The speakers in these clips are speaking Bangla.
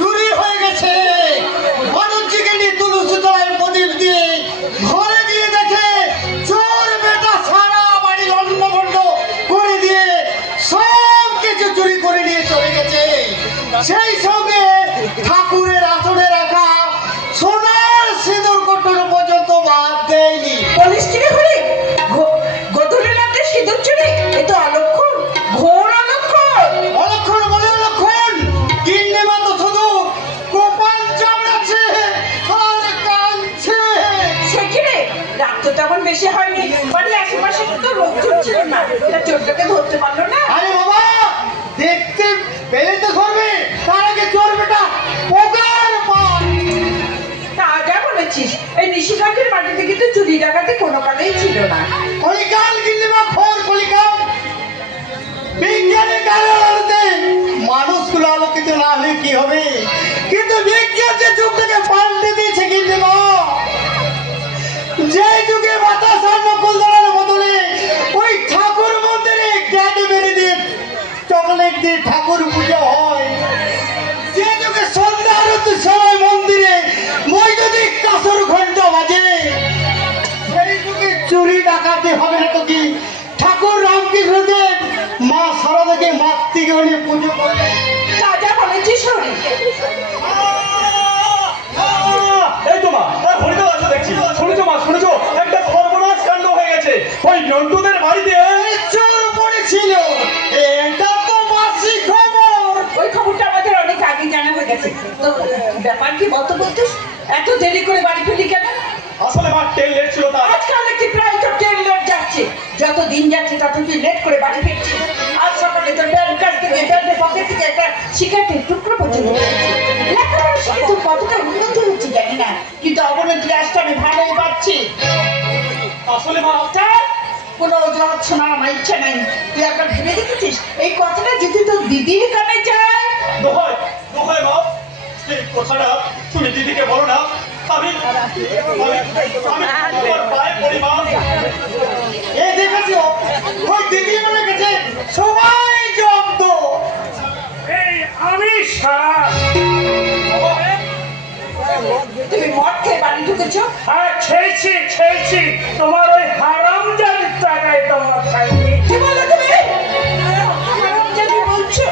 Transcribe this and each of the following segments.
চুরি হয়ে গেছে। মানুষকে নিয়ে তুলসী তলায় প্রদীপ দিয়ে ঘরে গিয়ে দেখে চোর বেটা সারা বাড়ি লন্ডভন্ড করে দিয়ে সব কিছু চুরি করে নিয়ে চলে গেছে। সেই সঙ্গে ঠাকুরের আসনে রাখা সোনার সিঁদুর কোটর পর্যন্ত বাদ দেয়নি। পুলিশ চুরি হলে গধূলি রাতে সিঁদুর চুরি, এ তো অলক্ষণ, ঘোর অলক্ষণ। অলক্ষণ বলে অলক্ষণ, গিন্নিমা তো শুধু কপাল চামড়াচ্ছে আর কাঁদছে। সেখানে রাত তো তেমন বেশি হয়নি, বাড়ির আশেপাশে তো লোকজন ছিল না, এটা চোরটাকে ধরতে পারলো না। আরে বাবা, দেখতে পেলে তো ধরবে, তার আগে চোর বেটা পোকার পান। তা যা বলেছিস, এই নিশিকান্তের মাটিতে কিন্তু চুরি ডাকাতি কোনো কালেই ছিল না। কলিকাল গিন্নিমা খোর কলিকাল। বিজ্ঞানের কারণে মানুষগুলো আলোকিত না হলে কি হবে, কিন্তু বিজ্ঞান যে যুগটাকে পাল্টে দিয়েছে গিন্নিমা। যে যুগে বাতাস আর নকল ধরার বদলে ওই ঠাকুর মন্দিরে ক্যাডবেরি দিয়ে চকলেট দিয়ে ঠাকুর পুজো হয়, যে যুগে সন্ধ্যা আরতির সময় মন্দিরে বৈদ্যুতিক কাঁসর ঘন্টা বাজে, সেই যুগে চুরি ডাকাতি হবে না তো কি? ঠাকুর রামকৃষ্ণদেব মা শারদাকে মাতৃগণে পুজো করে। তা যা বলেছিস হরি। এই তো মা, হরিদেব আসো দেখছি। শুনেছো মা, শুনেছো? একটা সর্বনাশ কাণ্ড হয়ে গেছে। ওই নন্টুদের বাড়িতে চোর পড়েছিল। এটা তো বাসি খবর। ওই খবরটা আমাদের অনেক আগে জানা হয়ে গেছে। তো ব্যাপার কি বলতো বলতিস? এত দেরি করে বাড়ি ফিরলি কেন? আসলে মা ট্রেন লেট ছিল তা। আজকাল দেখি প্রায় তো ট্রেন লেট যাচ্ছে। যত দিন যাচ্ছে তত তুই লেট করে বাড়ি ফিরছিস। আজ সকালে তোর ব্যাগ কাছ থেকে ব্যাগের পকেট থেকে একটা সিগারেটের টুকরো পর্যন্ত পেয়েছি। লেখাপড়া শিখে তোর কতটা উন্নতি হচ্ছে জানি না, কিন্তু অবনতির আসতে আমি ভালোই পাচ্ছি। আসলে মা কোনো অজুহাত শোনার আমার ইচ্ছা নাই। তুই একবার ভেবে দেখেছিস এই কথাটা যদি তোর দিদির কানে যায়? দোহাই দোহাই মা, এই কথাটা তুমি দিদিকে বলো না। আমি তোমার পায়ে পড়ি মা। এই দেখেছো, ওই দিদি মনে গেছে সবাই জব্দ। এই আমি সারা তুমি মদ খেয়ে বাড়ি ঢুকেছো? হ্যাঁ খেয়েছি। তোমার ওই হারামজাদির টাকায় তোমার খাইনি। কি বলো তুমি? হারামজাদি বলছো?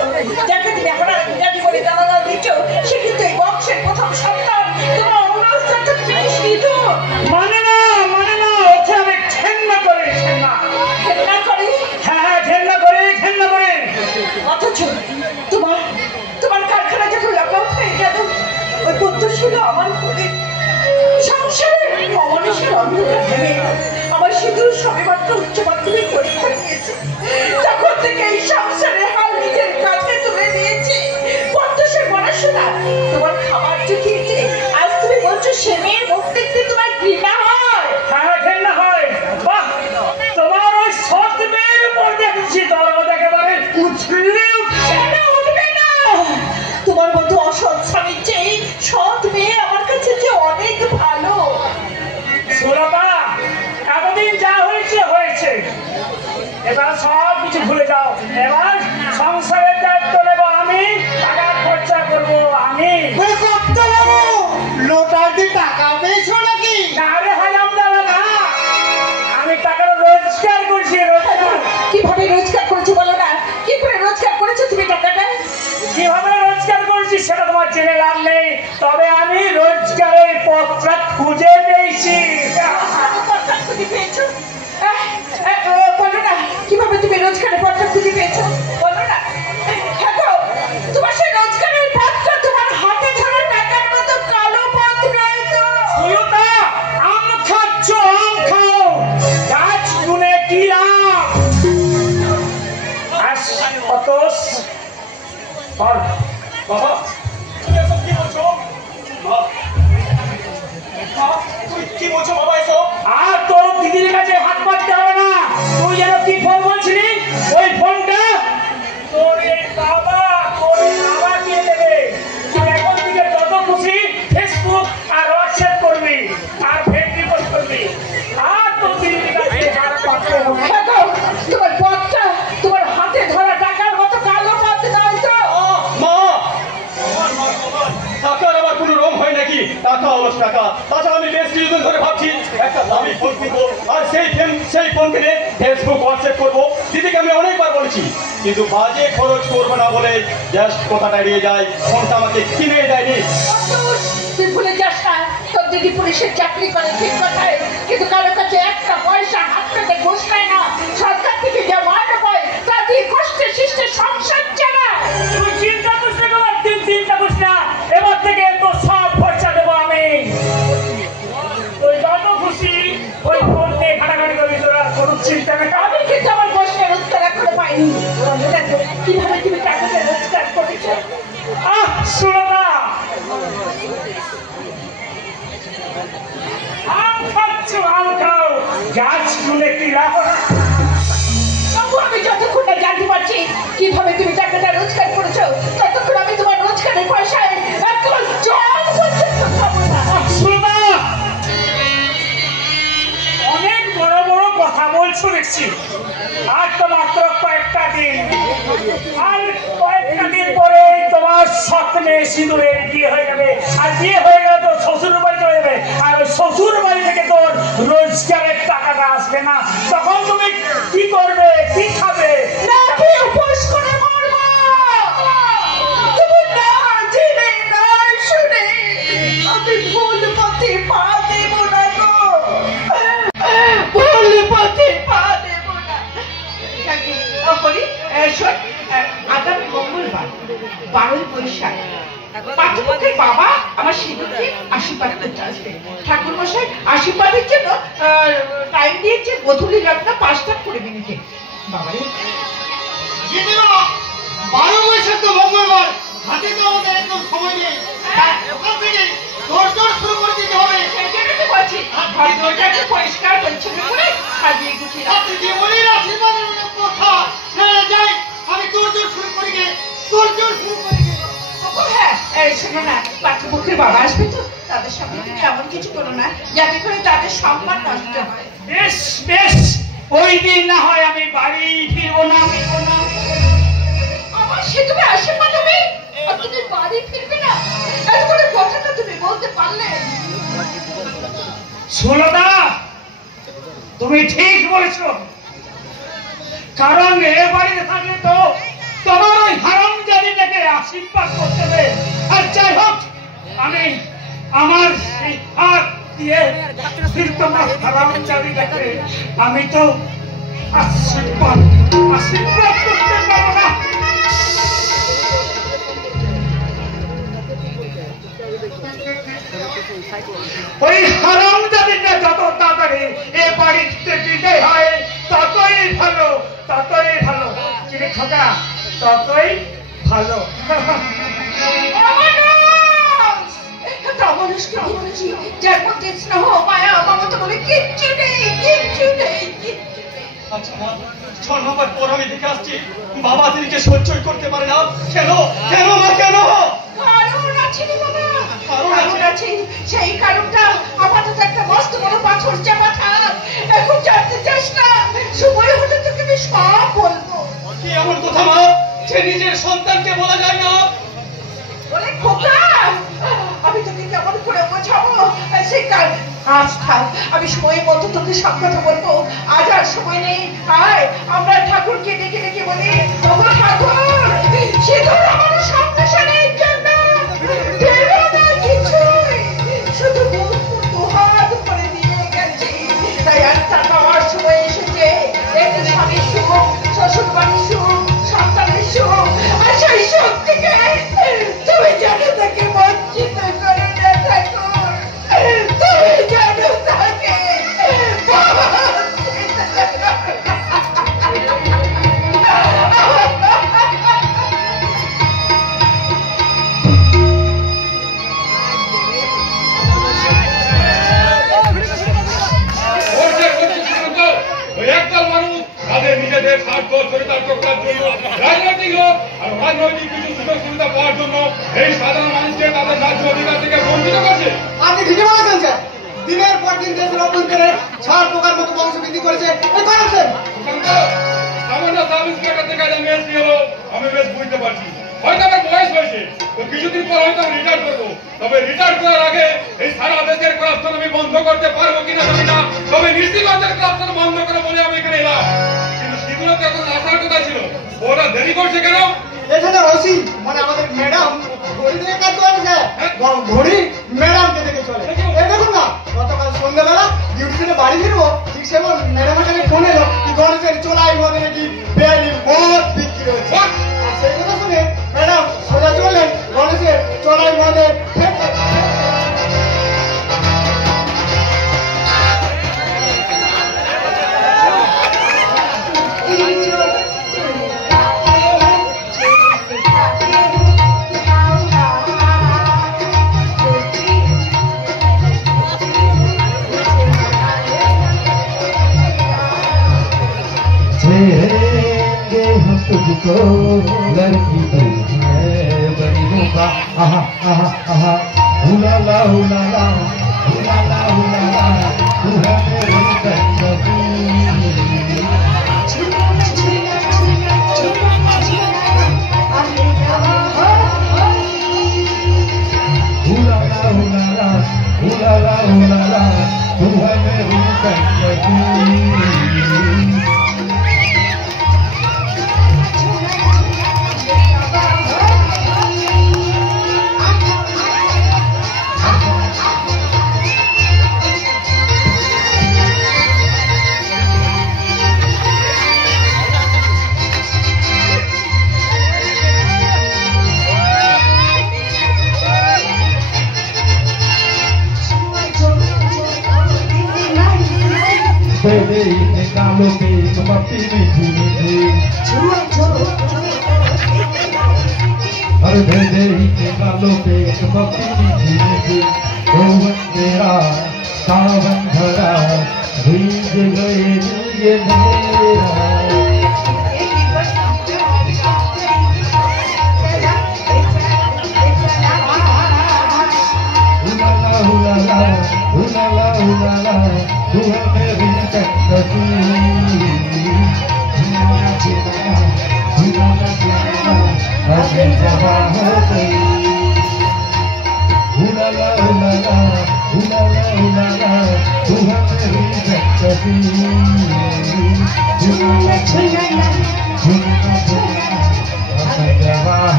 যাকে তুমি হারামজাদি বলে গালাগাল দিচ্ছ, সে কিন্তু এই বংশের প্রথম সন্তান। তোমার অনুরাগটা বেশ নিধু। মানে না ওকে আমি ঘেন্না করি। ঘেন্না করি? হ্যাঁ ঘেন্না করি। অথচ তোমার কারখানা যখন লকআউট হয়ে গেল, ওই পুত্র ছিল আমার ঘরে সংসারে অমানুষের অন্ধকার নেমে এলো। আমার সিঁদুর সবেমাত্র উচ্চ মাধ্যমিক পরীক্ষা দিয়েছে, তখন থেকে এই সংসারে হাল নিজের কাছে তুলে দিয়েছে। পদ্মসের পড়াশোনা তোমার খাবার জুটিয়েছে, আজ তুমি বলছো সে মেয়ের মুখ দেখতে তোমার ঘৃণা হয়? হ্যাঁ ঘেন্না হয়। বাহ, তোমার ওই সৎ মেয়ের উপর দেখছি দরদ একেবারে উঠলে সেটা উঠবে না। তোমার মতো অসৎ স্বামীর চেয়ে সৎ মেয়ে আমার কাছে যে অনেক ভালো। সুলতা, এতদিন যা হয়েছে, এবার সব কিছু ভুলে যাও। এবার সংসারের দায়িত্ব নেবো আমি, টাকা খরচা করবো আমি। কত বড় লোটার দিয়ে টাকা পেয়েছো নাকি? না রে হারামজাদা না, আমি টাকা রোজগার করছি। কিভাবে রোজগার করেছো বলো না? কি করে রোজগার করেছো তুমি টাকাটা? কিভাবে রোজগার করছি সেটা তোমার জেনে লাভ নেই, তবে আমি রোজগারের পথটা খুঁজে পেয়েছি। পথটা খুঁজে পেয়েছো? বলো না, কিভাবে তুমি রোজগারের পথটা খুঁজে পেয়েছো? বলো না। হ্যাঁ গো, তোমার সেই রোজগারের পথটা তোমার হাতে ধরা টাকার মতো কালো পথ নয় তো। সুলতা, আম খাচ্ছ, আম খাও, গাছ গুনে কি আম। বাবা, তুমি এসব কি বলছো? কি বলছো বাবা এসব? আর তোর দিদির কাছে হাত পাততে হবে না। তুই যেন কি ফোন বলছিলি, ওই ফোনটা তোর এই বাবা দিয়ে দেবে। তুই এখন থেকে যত খুশি ফেসবুক আর হোয়াটসঅ্যাপ করবি আর ফেসবুক পোস্ট করবি, আর তোর দিদির কাছে হাত পাততে হবে না। হ্যাঁ গো, তোমার পথটা তোমার হাতে ধরা টাকার মতো আমি ফোন কিনবো আর সেই ফোন কিনে ফেসবুক হোয়াটসঅ্যাপ করবো। দিদিকে আমি অনেকবার বলেছি, কিন্তু বাজে খরচ করবো না বলে জাস্ট কথাটা এড়িয়ে যায়, ফোনটা আমাকে কিনে দেয়নি। তুই ভুলে যাস না, তোর দিদি পুলিশের চাকরি করে ঠিক কথায়, কিন্তু কারো কাছে একটা পয়সা হাত পেতে ঘুষ নেয় না। সরকার থেকে যা মাইনে পায় তা দিয়ে কষ্টে শিষ্টে সংসার চালায়। তুই চিন্তা করিস না বাবা, তুই চিন্তা করিস না, এবার থেকে তোর সব খরচা দেবো আমি। তুই যত খুশি ওই ফোন নিয়ে ঘাটাঘাটি করবি, তোরা কোনো চিন্তা নেই। আমি কিন্তু আমার প্রশ্নের উত্তর এখনো পাইনি। দেখো কিভাবে তুমি টাকাটা রোজগার করেছো। শোনো না, আম খাচ্ছ, আম খাও, গাছ শুনে কি লাভ? তবু আমি যতক্ষণ না জানতে পারছি কিভাবে তুমি টাকাটা রোজগার করেছো, ততক্ষণ আমি তোমার রোজগারের পয়সায় এক গ্লাস জল পর্যন্ত খাবো না। শোনো না, অনেক বড় বড় কথা বলছো দেখছি। আর তো মাত্র কয়েকটা দিন, আর কয়েকটা দিন পরে তোমার স্বপ্নে সিঁদুরের বিয়ে হয়ে যাবে, আর বিয়ে হয়ে গেলে তোর শ্বশুর বাড়ি চলে যাবে, আর ওই শ্বশুর বাড়ি থেকে তোর রোজগারের টাকাটা আসবে না। তখন তুমি কি করবে, কি খাবে? নাকি উপোস করে মরবো? তুমি না জেনে না শুনে আমি ভুল পথে পা দেব না গো, ভুল পথে পা দেব না। আগামী মঙ্গলবার 12ই বৈশাখ পাঠ্যপক্ষের বাবা আমার সিঁদুরকে আশীর্বাদ করতে আসবে। ঠাকুর মশাই আশীর্বাদের জন্য টাইম দিয়েছে গধূলি লগ্ন 5:20 বাবারে। দিদিমা, 12 বৈশাখ তো মঙ্গলবার, হাতে তো আমাদের একদম সময় নেই। ওখান থেকে দৌড় শুরু করে দিতে হবে। সেই জন্য তো বলছি ঘর দরজাকে পরিষ্কার পরিচ্ছন্ন করে সাজিয়ে গুছিয়ে রাখ। দিদিমণির আশীর্বাদের কথা ছেড়ে যাই, আমি দৌড় শুরু করি গে, দৌড় শুরু করি গে। হ্যাঁ, এই শোনো না, পাঠ্যপক্ষের বাবা আসবে তো, তাদের সামনে তুমি এমন কিছু করো না যাতে করে তাদের সম্মান নষ্ট হয়। বেশ বেশ, ওই দিন না হয় আমি বাড়ি ফিরবো না। আমার সে তুমি আশীর্বাদ হবে আর তুমি বাড়ি ফিরবে না, এত বড় কথাটা তুমি বলতে পারলে? শোনো না, তুমি ঠিক বলেছো, কারণ এ বাড়িতে থাকলে তো তোমার ওই হারামজাদিটাকে আশীর্বাদ করতে হবে। আর যাই হোক, আমি আমার সেই হাত দিয়ে তোমার হারামজাদিটাকে আমি তো আশীর্বাদ করতে পারবো না। ওই হারামজাদিটা যত তাড়াতাড়ি এ বাড়িতে বিদায় হয় ততই ভালো, ততই ভালো। চিনি খোকা, ততই ভালো। মানুষকে বলেছি যার মধ্যে স্নেহ মায়া মমতা বলে কিচ্ছু নেই, কিচ্ছু নেই। আচ্ছা মা, 6 নম্বর পর আমি দেখে আসছি বাবা দিদিকে সহ্যই করতে পারে না। কেন কেন মা, কেন? কারণ আছে রে বাবা, কারণ আছে। সেই কারণটা আপাতত একটা মস্ত বড় পাথর চাপা থাক। এখন জানতে চাস না, সময় হলে তোকে আমি সব বলবো। কি এমন কথা মা, যে নিজের সন্তানকে বলা যায় না? বলে খোকা, আমি তোকে কেমন করে বোঝাবো? সেই কারণ আজ থাক, আমি সময় মতো তোকে সব কথা বলবো। আজ আর সময় নেই। আয় আমরা ঠাকুরকে ডেকে ডেকে বলি, ওগো ঠাকুর, সিঁদুর আমার সংসারের জন্য দেবে না কিছুই, শুধু হাত করে দিয়ে গেছি। তাই আর তা পাওয়ার সময় এসেছে। একটু স্বামীর সুখ, শ্বশুর বাড়ির সুখ, সন্তানের সুখ, আর সেই সুখ থেকে তুমি জানো তাকে বঞ্চিত করে না ঠাকুর, তুমি জানো তাকে একদল মানুষ তাদের নিজেদের স্বার্থ চরিতার্থ করার জন্য, রাজনৈতিক লোক আর রাজনৈতিক কিছু সুযোগ সুবিধা পাওয়ার জন্য এই সাধারণ মানুষকে তাদের ন্যায্য অধিকার থেকে বঞ্চিত করছে। আপনি ঠিকই বলেছেন স্যার। দিনের পর দিন দেশের অভ্যন্তরে ছাড় পোকার মতো বংশ বৃদ্ধি করেছে এই করাচ্ছেন। সামান্য সাব ইন্সপেক্টর থেকে আমি বেশ বুঝতে পারছি হয়তো আমার বয়স হয়েছে, তো কিছুদিন পর হয়তো আমি রিটায়ার করবো। তবে রিটায়ার করার আগে এই সারা দেশের ক্লাবস্থান আমি বন্ধ করতে পারবো কিনা জানি না, তবে নিশ্চিতগঞ্জের ক্লাবস্থান বন্ধ করে বলে আমি এখানে এলাম। কিন্তু সেগুলো তো এখন আসার কথা ছিল, ওরা দেরি করছে কেন? এখানে ওসি মানে আমাদের ম্যাডাম ঘড়ি দেখে কাজ করে যায়, ঘড়ি ম্যাডামকে দেখে চলে। এই দেখুন না, গতকাল সন্ধ্যাবেলা ডিউটি থেকে বাড়ি ফিরবো, ঠিক সেমন ম্যাডামের কাছে ফোন এলো কি গণেশের চোলাই মধ্যে নাকি বেআইনি মদ বিক্রি হচ্ছে। আর সেই কথা শুনে ম্যাডাম সোজা চললেন গণেশের চোলাই মধ্যে। तुझको लड़की तू है बड़ी होगा आहा आहा आहा हुलाला हुलाला हुलाला हुलाला तू है मेरी कश्मीर हुलाला हुलाला हुलाला हुलाला तू है मेरी कश्मीर Baby, निकालो पे तुम अपनी मीठी मीठी अरे baby, निकालो पे तुम अपनी मीठी मीठी यौवन मेरा सावन भरा भीग गए ये मेरा हुलाला हुलाला हुलाला तू है मेरी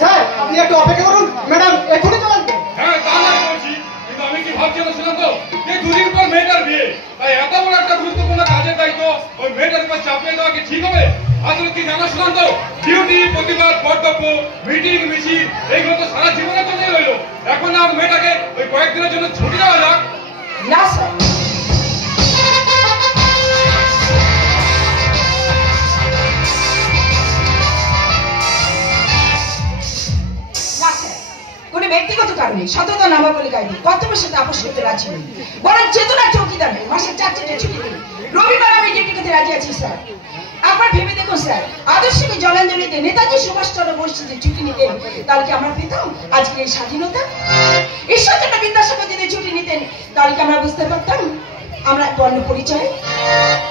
স্যার আপনি একটু অপেক্ষা করুন, ম্যাডাম এখনই চলে আসবে। হ্যাঁ তা না বলছি, কিন্তু আমি কি ভাবছি না শুনলাম তো যে দুদিন পর মেয়েটার বিয়ে, তাই এত বড় একটা গুরুত্বপূর্ণ কাজের দায়িত্ব ওই মেয়েটার উপর চাপিয়ে দেওয়া কি ঠিক হবে? আসলে কি জানা শুনলাম তো ডিউটি প্রতিবাদ কর্তব্য মিটিং মিছিল এইগুলো তো সারা জীবনের জন্যই রইলো, এখন না মেয়েটাকে ওই কয়েকদিনের জন্য ছুটি দেওয়া যাক। না স্যার, কোনো ব্যক্তিগত কারণে সততা নামাবলী কায়দে কর্তব্যের সাথে আপোষ করতে রাজি নই, বরং চেতনা চৌকিদার মাসে 4টি ছুটি দিন। রবিবার আমি ডিউটি করতে রাজি আছি স্যার। আপনার ভেবে দেখুন স্যার, আদর্শকে জলাঞ্জলিতে নেতাজি সুভাষচন্দ্র বোস যদি ছুটি নিতেন তাহলে কি আমরা পেতাম আজকে এই স্বাধীনতা? ঈশ্বরচন্দ্র বিদ্যাসাগর যদি ছুটি নিতেন তাহলে কি আমরা বুঝতে পারতাম আমরা বর্ণ পরিচয়?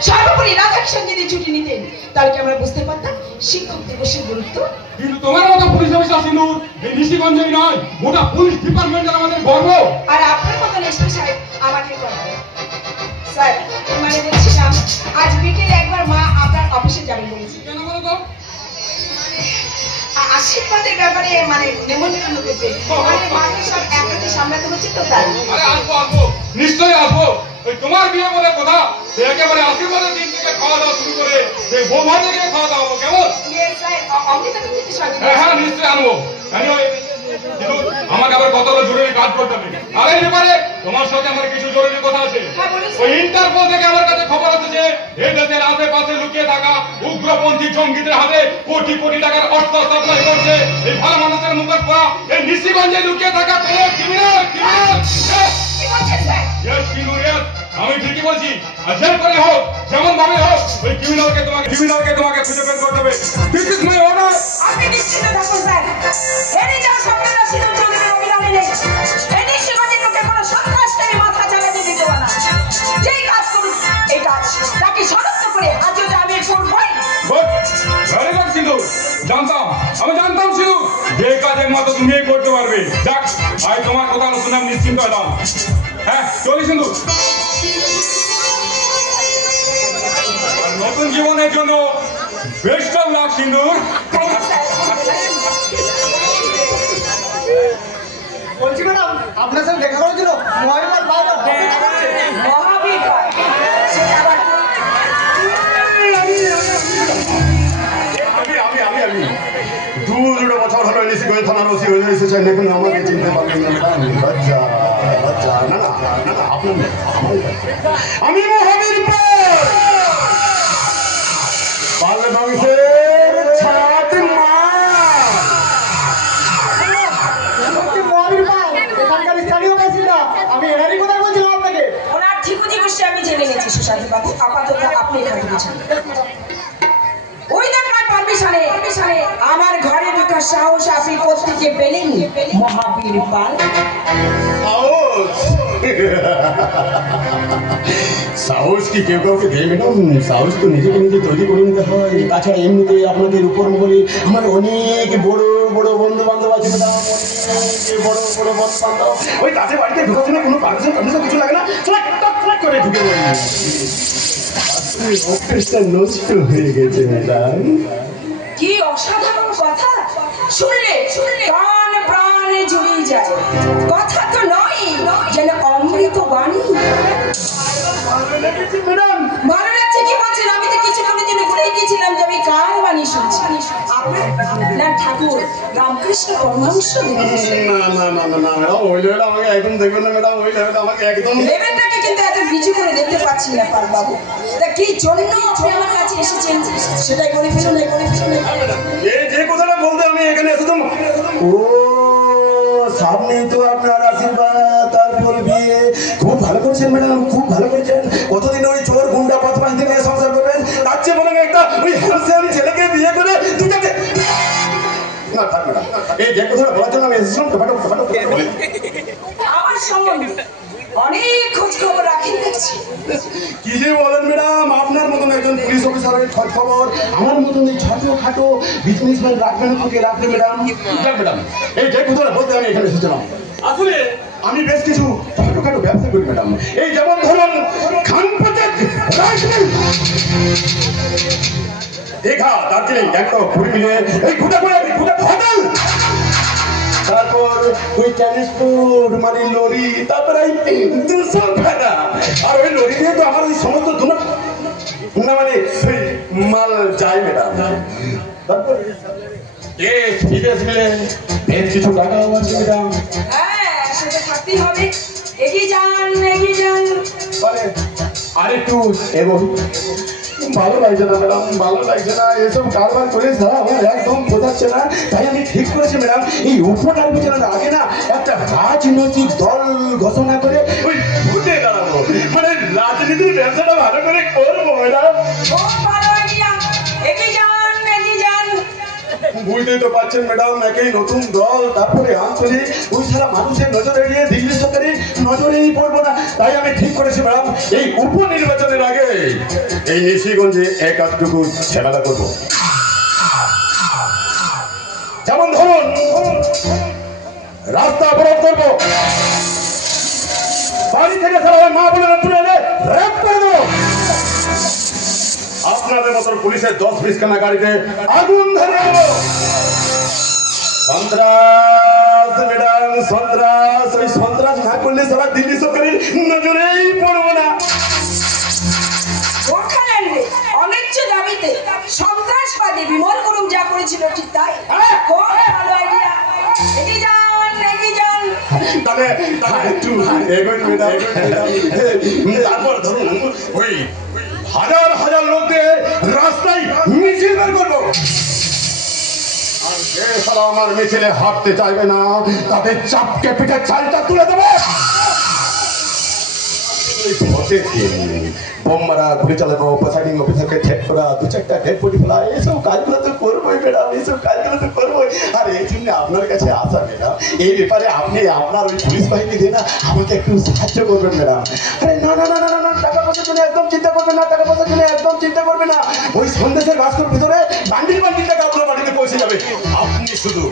সর্বোপরি রাধাকৃষ্ণ যদি ছুটি নিতেন তাহলে কি আমরা বুঝতে পারতাম শিক্ষক দিবসের গুরুত্ব? কিন্তু তোমার মতো পুলিশ অফিসার সিনুর এই নিশিগঞ্জেই নয়, গোটা পুলিশ ডিপার্টমেন্টের আমাদের গর্ব। আর আপনার মতন এসপি সাহেব আমাকে গর্ব। স্যার মানে বলছিলাম আজ বিকেলে একবার মা আপনার অফিসে যাবেন বলেছি। কেন বলো তো? আশীর্বাদের ব্যাপারে মানে নেমন্ত্রণ দেবে, মানে মাকে সব একসাথে সামলাতে হচ্ছে তো তাই। আরে আসবো আসবো, নিশ্চয়ই আসবো। ওই তোমার বিয়ে বলে কথা, একেবারে আশীর্বাদের দিন থেকে খাওয়া দাওয়া শুরু করে সেই বৌমা থেকে খাওয়া দাওয়া হবো, কেমন? হ্যাঁ নিশ্চয়ই আনবো। কিন্তু আমাকে আবার কতটা জরুরি কাজ করতে হবে। আর এই ব্যাপারে তোমার সাথে আমার কিছু জরুরি কথা আছে। ওই ইন্টারপোল থেকে আমার কাছে খবর আছে যে এই দেশের আশেপাশে লুকিয়ে থাকা উগ্রপন্থী জঙ্গিদের হাতে কোটি কোটি টাকার অর্থ সাপ্লাই করছে এই ভালো মানুষের মুখের পড়া এই নিশিগঞ্জে লুকিয়ে থাকা কোনো ক্রিমিনাল। আমি ঠিকই বলছি। আর যে করে হোক, যেমন ভাবে হোক, ওই ক্রিমিনালকে তোমাকে খুঁজে বের করতে হবে। This is my order. আপনি নিশ্চিত থাকুন স্যার, এনে যা স্বপ্নের রশিদুল চৌধুরীর অবিরামী নেই। এই নিশ্চিবাদের লোকে কোনো সন্ত্রাসকে মাথা চালাতে দিতে পারে না। যেই কাজ করুন এই কাজ তাকে শনাক্ত করে আজও আমি করবই। ভেরি গুড সিধু, আমি জানতাম সিধু যে কাজ একমাত্র তুমি করতে পারবে। যাক, আজ তোমার কথা শুনে আমি নিশ্চিন্ত হলাম। হ্যাঁ চলি সিধু। নতুন জীবনের জন্য বেস্ট অফ লাক সিন্ধু। বলছি ম্যাডাম, আপনার সাথে দেখা করার জন্য মহাবীর বাইরে মহাবীর সেটা আবার আমি দুটো বছর হলো নিশিগঞ্জ থানার ওসি হয়ে এসেছেন, এখন আমাকে চিনতে পারবেন না। লজ্জা লজ্জা, না না না না, আপনার আমি মহাবীর পাল বংশের ছাত মা। মহাবীর পাল এখানকার স্থানীয় বাসিন্দা। আমি এনারই কথা বলছিলাম আপনাকে। ওনার ঠিকুজি বসে আমি জেনে নিয়েছি সুশান্ত বাবু, আপাতত আপনি এখানে বুঝুন। উইদাউট মাই পারমিশনে আমার ঘরে ঢোকার সাহস আপনি কোত্থেকে পেলেন মহাবীর পাল? সাহস কি কেউ কাউকে দেয় ম্যাডাম? সাহস তো নিজেকে নিজে তৈরি করে নিতে হয়। তাছাড়া এমনিতে আপনাদের উপর বলি আমার অনেক বড় বড় বন্ধু বান্ধব আছে ম্যাডাম, অনেক বড় বড় বন্ধু বান্ধব। ওই তাদের বাড়িতে ঢোকার জন্য কোনো পারমিশন কিছু লাগে না, টক করে ঢুকে পড়ি। অফিসটা নষ্ট হয়ে গেছে ম্যাডাম। কি অসাধারণ কথা শুনলে প্রাণ প্রাণে জুড়িয়ে যায়। কথা তো নয়, যেন অমৃত বাণী। ভালো লাগছে কি বলছেন? আমি তো কিছু কোনোদিন ভুলে গিয়েছিলাম যে আমি কার বাণী শুনছি। আপনার ঠাকুর রামকৃষ্ণ পরমহংস আমাকে একদম দেখবেন না ম্যাডাম, ওই লেভেলটা আমাকে একদম লেভেলটাকে কিন্তু এত নিচু করে দেখতে পাচ্ছি না পাল বাবু। তা কি জন্য আপনি আমার কাছে এসেছেন সেটাই করে ফেলুন। এই যে কথাটা বলতে আমি এখানে এসেছিলাম, ও সামনেই তো আপনার আশীর্বাদ, তারপর বিয়ে। খুব ভালো করছেন ম্যাডাম, খুব ভালো করছেন। কতদিন ওই চোর গুন্ডা বদমাশ থেকে সংসার করবেন? তার চেয়ে বলেন একটা ওই হ্যান্ডসাম ছেলেকে বিয়ে করে দুটাকে না থাক ম্যাডাম। এই যে কথাটা বলার জন্য আমি এসেছিলাম। আমার সম্বন্ধে অনেক খোঁজ খবর রাখেন দেখছি। কি যে বলেন ম্যাডাম, আপনার মতন একজন পুলিশ অফিসারের খোঁজ খবর আমার মতন এই ছোটখাটো বিজনেসম্যান রাখবেন থেকে রাখবে ম্যাডাম। ম্যাডাম এই যে কথাটা বলতে আমি এখানে এসেছিলাম, আসলে আমি বেশ কিছু ছোটখাটো ব্যবসা করি ম্যাডাম। এই যেমন ধরুন খানপাচার, দীঘা, দার্জিলিং, গ্যাংটক, পুরী মিলে এই ঘুরে হোটেল, তারপর ওই ট্রান্সপোর্ট মানে লরি, তারপরে দুশো টাকা। আর ওই লরি দিয়ে তো আমার ওই সমস্ত না মানে মাল যায় ম্যাডাম। তারপর বিদেশ মিলে বেশ কিছু টাকাও আছে ম্যাডাম। হ্যাঁ, একসাথে থাকতেই হবে। এগিয়ে যান। আরেকটু এবং ভালো লাগছে না ম্যাডাম, ভালো লাগছে না এসব কারবার করে সারা আমার একদম বোঝাচ্ছে না। তাই আমি ঠিক করেছি ম্যাডাম, এই উপনির্বাচনের আগে না একটা রাজনৈতিক দল ঘোষণা করে ওই ভোটে দাঁড়াবো, মানে রাজনীতির ব্যবসাটা ভালো করে করবো ম্যাডাম। বুঝতেই তো পারছেন ম্যাডাম, একই নতুন দল, তারপরে আঞ্চলিক, ওই সারা মানুষের নজর এড়িয়ে দিল্লি সরকারের নজরেই পড়বো না। তাই আমি ঠিক করেছি ম্যাডাম, এই উপনির্বাচনের আগে এই নিশিগঞ্জে একাধটুকু ঝামেলা করবো। যেমন ধরুন রাস্তা অবরোধ করবো, বাড়ি থেকে সারা মা বোনেরা তুলে এনে র্যাপ করে দেবো, আপনাদের মতন পুলিশের 10-20 খানা গাড়িতে আগুন ধরে দেবো। সন্ত্রাস ম্যাডাম, সন্ত্রাস। ওই সন্ত্রাস না করলে সারা দিল্লি সরকারের নজরেই পড়বো না। বলেছিল ঠিক তাই। খুব ভালো আইডিয়া। এগিয়ে যান, এগিয়ে যান। তাহলে একটু এগোন ম্যাডাম। তারপর ধরুন ওই হাজার হাজার লোকদের রাস্তায় মিছিল বের করবো। আর যে সারা আমার মিছিলে হাঁটতে চাইবে না তাদের চাপকে পিঠে চালটা তুলে দেবে। বোম মারা, গুলি চালানো, প্রেসাইডিং অফিসারকে ঠেক করা, দু চারটা ডেড বডি ফেলা, এইসব কাজগুলো তো করবোই ম্যাডাম, এইসব কাজগুলো তো করবোই। আর এই জন্য আপনার কাছে আসা ম্যাডাম, এই ব্যাপারে আপনি আপনার ওই পুলিশ বাহিনী দিয়ে না আমাকে একটু সাহায্য করবেন ম্যাডাম। আরে না না না না না, টাকা পয়সার জন্য একদম চিন্তা করবেন না, টাকা পয়সার জন্য একদম চিন্তা করবেন না। ওই সন্দেশের বাস্কর ভিতরে বান্ডিল বান্ডিল টাকা আপনার বাড়িতে পৌঁছে যাবে। আপনি শুধু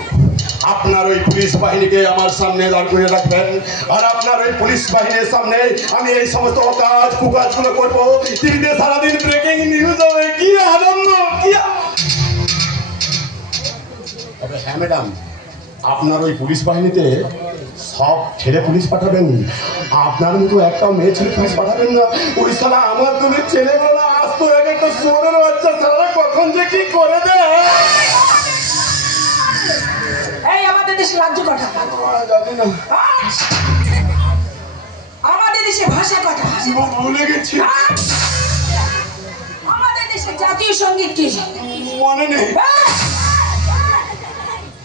আপনার ওই পুলিশ বাহিনীকে আমার সামনে দাঁড় করে রাখবেন, আর আপনার ওই পুলিশ বাহিনীর সামনে আমি এই সমস্ত কাজ কুকাজগুলো করবো। টিভিতে সারাদিন ব্রেকিং নিউজ হবে, কি আনন্দ, কি তবে হ্যাঁ ম্যাডাম, আপনার ওই পুলিশ বাহিনীতে সব ছেলে পুলিশ পাঠাবেন, আপনার মতো একটা মেয়ে ছেলে পুলিশ পাঠাবেন না। ওই সালা আমার দুটো ছেলেগুলো আসতো এক একটা সোরের বাচ্চা, সারা কখন যে কি করে দেয়। এই আমাদের দেশের রাজ্য কথা, জানি না, আমাদের দেশে ভাষা কথা, ভুলে গেছি, আমাদের দেশের জাতীয় সঙ্গীত কি মনে নেই।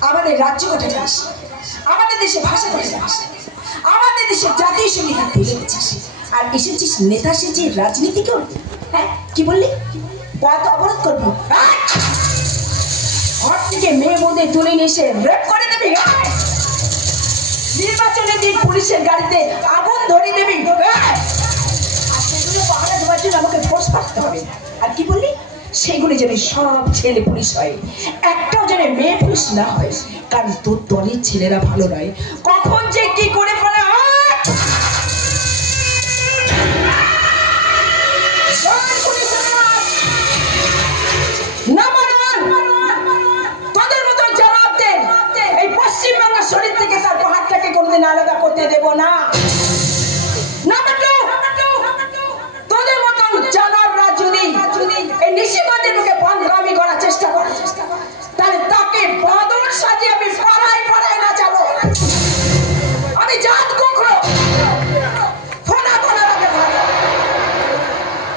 আমাদের রাজ্য কথা জানিস, আমাদের দেশে ভাষা কথা জানিস, আমাদের দেশের জাতীয় সঙ্গীত ভুলে গেছিস, আর এসেছিস নেতা সেজে রাজনীতি করবি। হ্যাঁ কি বললি? পথ অবরোধ করবি, ঘর থেকে মেয়ে বোধে তুলে নিয়ে এসে রেপ করে দেবি, নির্বাচনের দিন পুলিশের গাড়িতে আগুন ধরে দেবি, আর সেগুলো পাহারা দেওয়ার জন্য আমাকে ফোর্স পাঠাতে হবে। আর কি বললি? সেগুলি যেন সব ছেলে পুলিশ হয়, একটাও যেন মেয়ে পুলিশ না হয়, কারণ তোর দলের ছেলেরা ভালো নয়। কখন যে কি করে ফেলে তোদের মতো জবাব দেন, এই পশ্চিমবঙ্গের শরীর থেকে তার পাহাড়টাকে কোনদিন আলাদা করতে দেব না। তোদের মতন জানাররা যদি এই নিশিগঞ্জের মুখে বন্ধগামী করার চেষ্টা করে, তাহলে তাকে বাদর সাজিয়ে আমি পাড়ায় পাড়ায় না যাবো। আমি জাত কুকুর ফোনা ফোনা লাগে ভালো,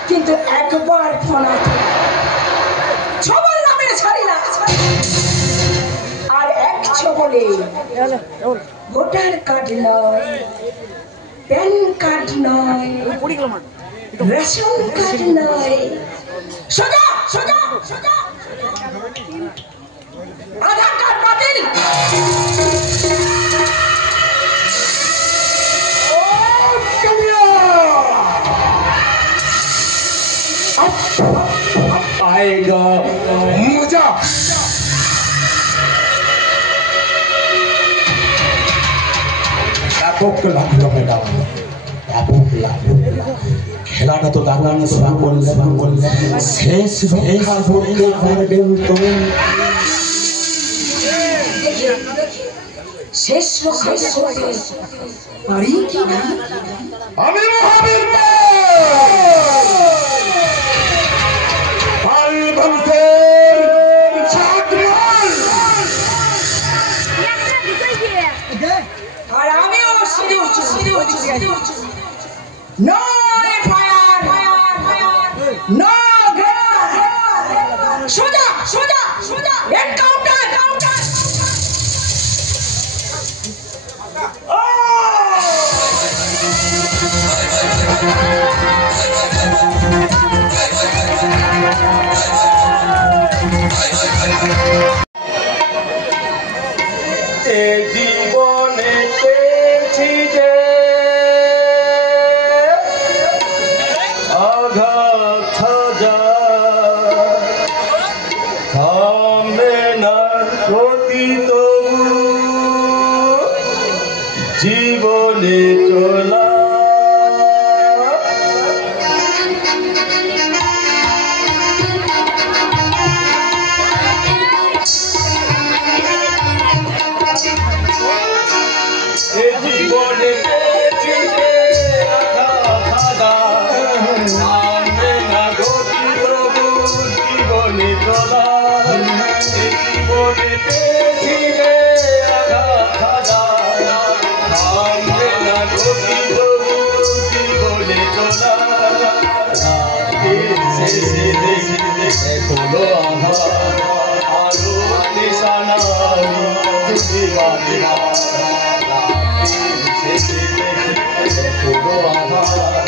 কিন্তু একবার ফোনা ছবল নামে ছাড়ি না। আর এক ছবলে ভোটার কার্ড নয়, প্যান কার্ড নয়, রেশন কার্ড নয়, সোজা সোজা সোজা আধার কার্ড বাতিল। आएगा मजा। ব্যাপক লাগলো ম্যাডাম, ব্যাপক লাগলো। খেলাটা তো দারুণ শুরু করলে শেষ রক্ষা করতে পারবেন তো? শেষ রক্ষা করতে পারি কি না? আমি মহাবীর আর আমিও নো ফায়ার, নো গ্রেনেড, সোজা সোজা সোজা এনকাউন্টার। Oh! জীবনেতে ছিলে আঘাত হাজার, থামবে না গতি তবু জীবনে চলা। রাতের শেষে দেখি এখনো আধার, আলোর নিশানা আমি খুঁজে পাই না। রাতের শেষে দেখি এখনো আধার,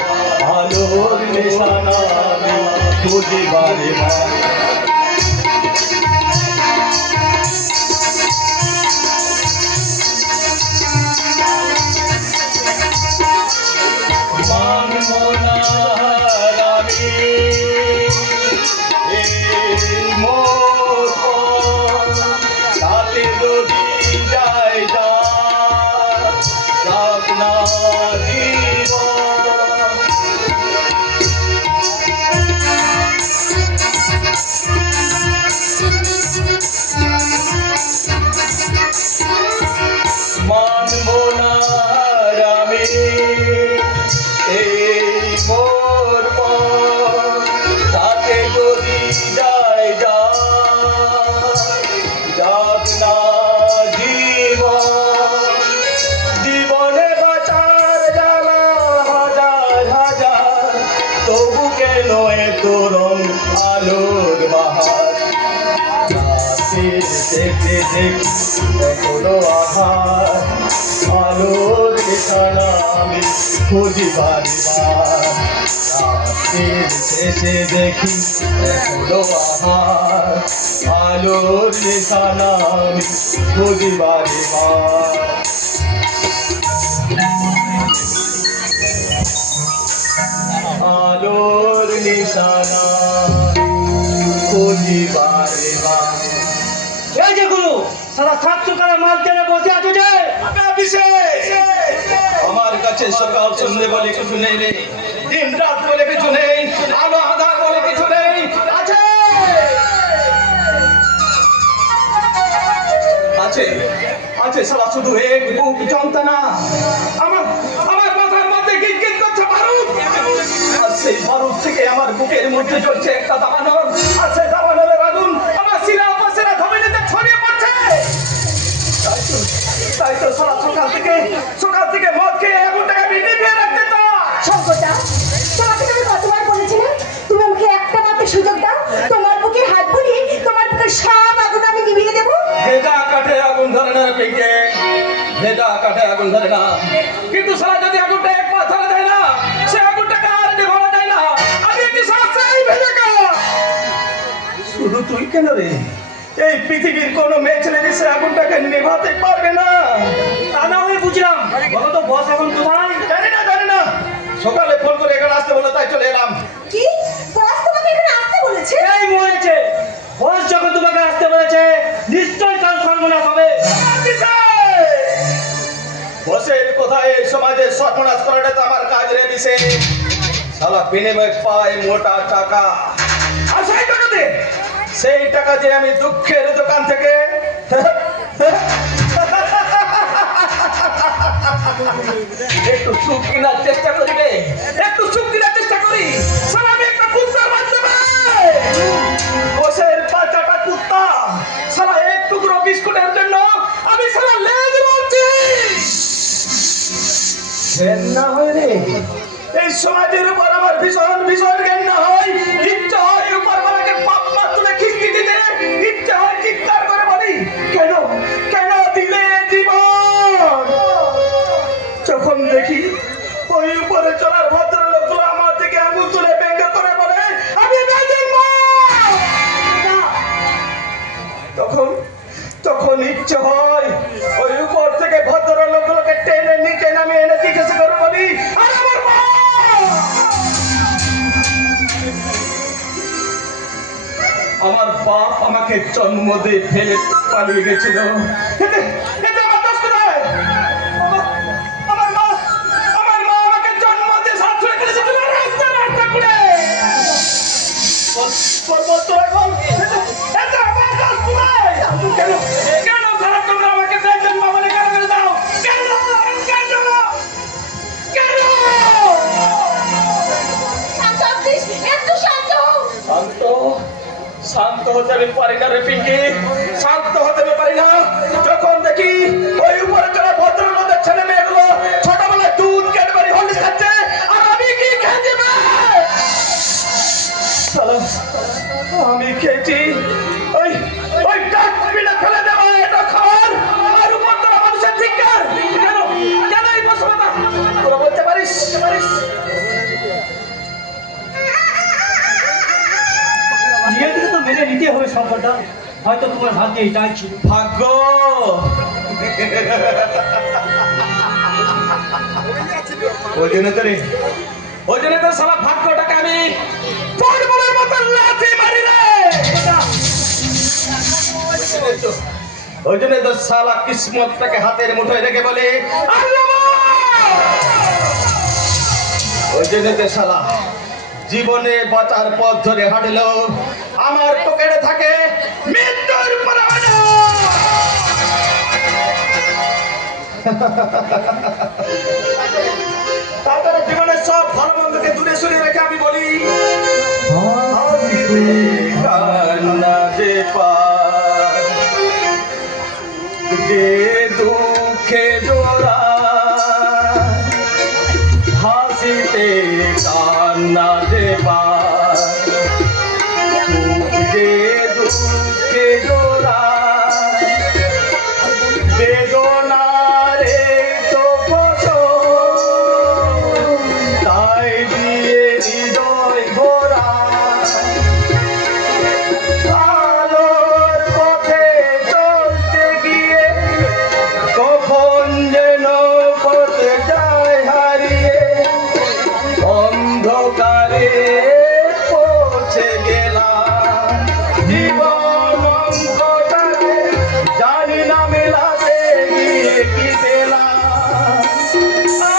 আলোর নিশানা আমি খুঁজে পাই না। আলোর বাহার, রাতের শেষে দেখি এখনো আধার, আলোর নিশানা আমি খুঁজি বারবার। রাতের শেষে দেখি এখনো আধার, আলোর নিশানা আমি খুঁজি বারবার। আলোর নিশানা খুঁজি বারবার। এই যে গুরু সারা ছাত্র কারা মাল টেনে বসে আছে যে আমার কাছে সকাল সন্ধ্যে বলে কিছু নেই রে, দিন রাত বলে কিছু নেই, আলো আধার বলে কিছু নেই। আছে আছে আছে সারা শুধু এক বুক যন্ত্রণা। আমার আমার মাথার মধ্যে গিট করছে বারুদ, আর সেই বারুদ থেকে আমার বুকের মধ্যে চলছে একটা দাবানল, আর সেই দাবানলের আগুন আমার শিরা উপশিরা ধমনীতে ছড়িয়ে পড়ছে। তাই তো সারা সকাল থেকে মদ খেয়ে আগুনটাকে আমি নিভিয়ে রাখতে চাই। শঙ্করদা, তোমাকে আমি কতবার বলেছিলাম তুমি আমাকে একটা মাত্র সুযোগ দাও, তোমার বুকে হাত বুলিয়ে তোমার বুকের সব আগুন আমি নিভিয়ে দেবো। ভেজা কাঠে আগুন ধরে না পিঙ্কে, ভেজা কাঠে আগুন ধরে না, কিন্তু সারা যদি আগুনটা একবার ধরে দেয় না, সে আগুনটাকে আর নিভানো যায় না। আমি একটি শাস্ত্রেই ভেজা কাঠ। শুধু তুই কেন রে, এই পৃথিবীর কোন মেয়ে ছেলে সে আগুনটাকে নিভাতে পারবে না। তা না হয়ে বুঝলাম, বলো তো বস এখন তোমার? জানি না, সকালে ফোন করে এখানে আসতে বলে তাই চলে এলাম। কি বস তোমাকে এখানে আসতে বলেছে? এই মরেছে, বস যখন তোমাকে আসতে বলেছে নিশ্চয়ই কাল সর্বনাশ হবে। বসের কোথায় এই সমাজে সর্বনাশ করাটা তো আমার কাজ রে বিশে। শালা বিনিময় পায় মোটা টাকা, আর সেই টাকা দে, সেই টাকা যে আমি দুঃখের দোকান থেকে একটু সুখ কেনার চেষ্টা করি রে, একটু সুখ কেনার চেষ্টা করি। শালা আমি একটা কুত্তার মাধ্যমে বসের পাঁচাটা কুত্তা, শালা এক টুকরো বিস্কুটের জন্য আমি শালা লেজ বলছি। না হয় রে, এই সমাজের উপর আমার ভীষণ ভীষণ ঘেন্না হয়। ইচ্ছা হয় উপর বাবাকে পাপ তুলে খিস্তি দিতে, ইচ্ছা হয় চিৎকার করে বলি কেন কেন দিলে জীবন। যখন দেখি ওই উপরে চলার ভদ্রলোকগুলো আমার থেকে আঙুল তুলে ব্যঙ্গ করে বলে আমি তখন ইচ্ছে হয় ওই উপর থেকে ভদ্রলোকগুলোকে টেনে নিচে নামিয়ে এনে জিজ্ঞাসা করে বলি আর আমার মা। আমার বাপ আমাকে জন্ম দিয়ে ফেলে পালিয়ে গেছিল, এতে আমার দোষ কোথায়? আমার মা আমাকে জন্ম দিয়ে সাথ ছুঁড়ে ফেলেছিল রাস্তা করে। কেন সারা তোমরা আমাকে বেজন মামলে কেন করে দাও? কেন শান্ত হতে আমি পারি না রে পিঙ্কি, শান্ত হতে আমি পারি না। যখন দেখি ওই উপরে চলা ভদ্রলোকের ছেলে মেয়েগুলো ছোটবেলায় দুধ ক্যাডবেরি হরলিক্স খাচ্ছে, আর আমি কি খেয়েছি? আমি খেয়েছি ওই ওই ডাস্টবিনে ফেলে দেওয়া এটা খাবার, আর উপর তোরা মানুষের ধিক্কার। কেন কেন এই বসবাতা তোরা বলতে পারিস? নিজেকে তো মেনে নিতে হবে সংকটটা, হয়তো তোমার ভাগ্যে এটাই ছিল। ভাগ্য ওই জন্য তো রে, ওই জন্য তো সারা ভাগ্যটাকে আমি ফুটবলের মতো লাথি মারি রে। ওই জন্য তো সালা কিসমতটাকে হাতের মুঠোয় রেখে বলে আল্লাহ। ওই জন্য তো সালা জীবনে বাঁচার পথ ধরে হাঁটলেও আমার পকেটে থাকে মৃত্যুর পরমাণু। তারপরে জীবনের সব ভালো মন্দকে দূরে সরিয়ে রেখে আমি বলি যে দুঃখে জোড়া হাসিতে কান্না দেবা, যে দুঃখে জোড়া বেদনারে তো তাই দিয়ে হৃদয় ভরা আলোর পথে চলতে গিয়ে কখন যেন পথে যায় হারিয়ে অন্ধকারে পৌঁছে গেলাম। জীবন অঙ্কটাকে জানি না মেলাতে গিয়ে কি পেলাম,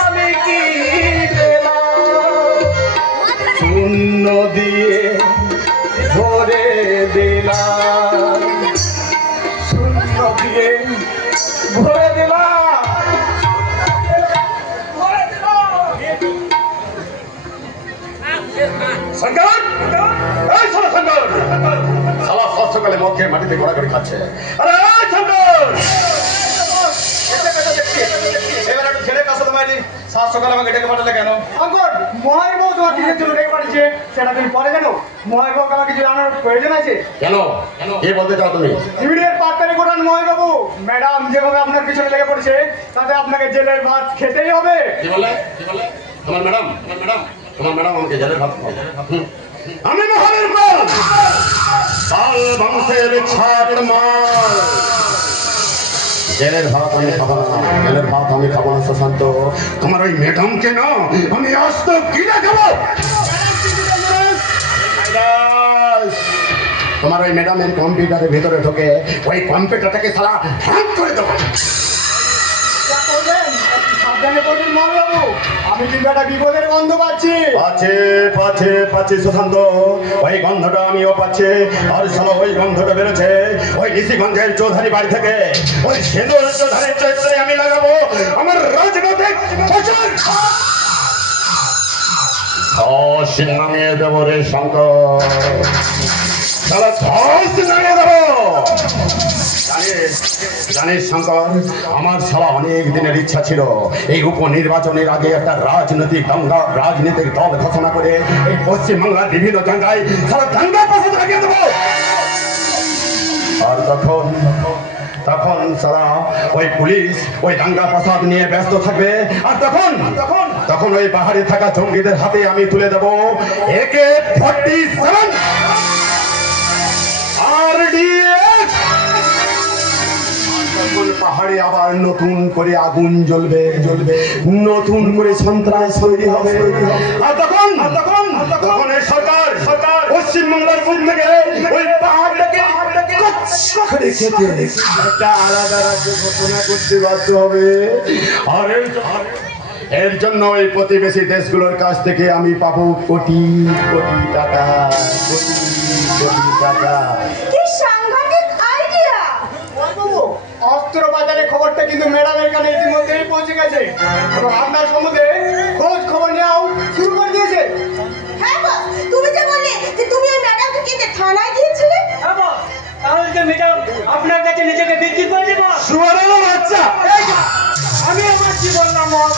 আমি কি পেলাম? শূন্য দিয়ে ভরে দিলাম, শূন্য দিয়ে ভরে দিলাম, ভরে দিলাম। শঙ্কর, এই শালা শঙ্কর, শালা সব সকালে মদ খেয়ে মাটিতে ঘোরাঘুরি খাচ্ছে। আরে এই শঙ্কর, এবার একটু ছেলে কাছে তোমায় সাত সকালে আমাকে ডেকে পাঠালে কেন? সংকট, মহাইবাবু তোমার কিসের জন্য ডেকে পাঠিয়েছে সেটা তুমি পরে জানো। মহাইবাবুকে আমার কিছু জানার প্রয়োজন আছে। কেন কি বলতে চাও তুমি? ইমিডিয়েট পাত্তারি কোটান মহাইবাবু, ম্যাডাম যেভাবে আপনার পিছনে লেগে পড়েছে তাতে আপনাকে জেলের ভাত খেতেই হবে। কি বলে? তোমার ম্যাডাম, তোমার ম্যাডাম আমাকে জেলের ভাত খাওয়াবে? আমি মহাবীর পাল, পাল বংশের ছাড় মাল। জেলের ভাত আমি খাবো না, জেলের ভাত আমি খাবো না সুশান্ত। তোমার ওই ম্যাডামকে না আমি আজ তো কিনে খাবো। তোমার ওই ম্যাডামের কম্পিউটারের ভিতরে ঢোকে ওই কম্পিউটারটাকে সারা হ্যাক করে দেবো। সাবধানে করবেন মহাইবাবু, আমি কিন্তু একটা বিপদের গন্ধ পাচ্ছি। পাচ্ছে সুশান্ত, ওই গন্ধটা আমিও পাচ্ছি। আর সালা ওই গন্ধটা বেরোচ্ছে ওই ঋষিগঞ্জের চৌধুরী বাড়ি থেকে। ওই সিঁদুর চৌধুরীর চরিত্রে আমি লাগাবো আমার রাজনৈতিক প্রচার। ধস নামিয়ে দেবো রে শঙ্কর, সালা ধস নামিয়ে দেবো। জানিস শঙ্কর, আমার সারা অনেক দিনের ইচ্ছা ছিল এই উপনির্বাচনের আগে একটা রাজনৈতিক দল ঘোষণা করে এই পশ্চিমবাংলার বিভিন্ন জায়গায় সারা দাঙ্গা প্রসাদ লাগিয়ে দেবো। আর তখন সারা ওই পুলিশ ওই দাঙ্গা প্রসাদ নিয়ে ব্যস্ত থাকবে। আর তখন ওই পাহাড়ে থাকা জঙ্গিদের হাতে আমি তুলে দেবো AK-47 RDX। পাহাড়ে আবার নতুন করে আগুন জ্বলবে, নতুন করে সন্ত্রাস তৈরি হবে। আর তখন এই সরকার পশ্চিমবাংলার বুক থেকে ওই পাহাড়টাকে একটা আলাদা রাজ্য ঘোষণা করতে বাধ্য হবে। আর এর জন্য ওই প্রতিবেশী দেশগুলোর কাছ থেকে আমি পাবো কোটি কোটি টাকা, কোটি টাকা। অস্ত্র বাজারের খবরটা কিন্তু ম্যাডামের কাছে ইতিমধ্যেই পৌঁছে গেছে এবং আপনার সম্বন্ধে খোঁজ খবর নেওয়াও শুরু করে দিয়েছে। হ্যাঁ বস, তুমি যে বললে যে তুমি ওই ম্যাডামকে কিনতে থানায় গিয়েছিলে, ম্যাডাম আপনার কাছে নিজেকে বিক্রি করে দেব? শুয়ারের বাচ্চা আমি আমার কি বললাম বল?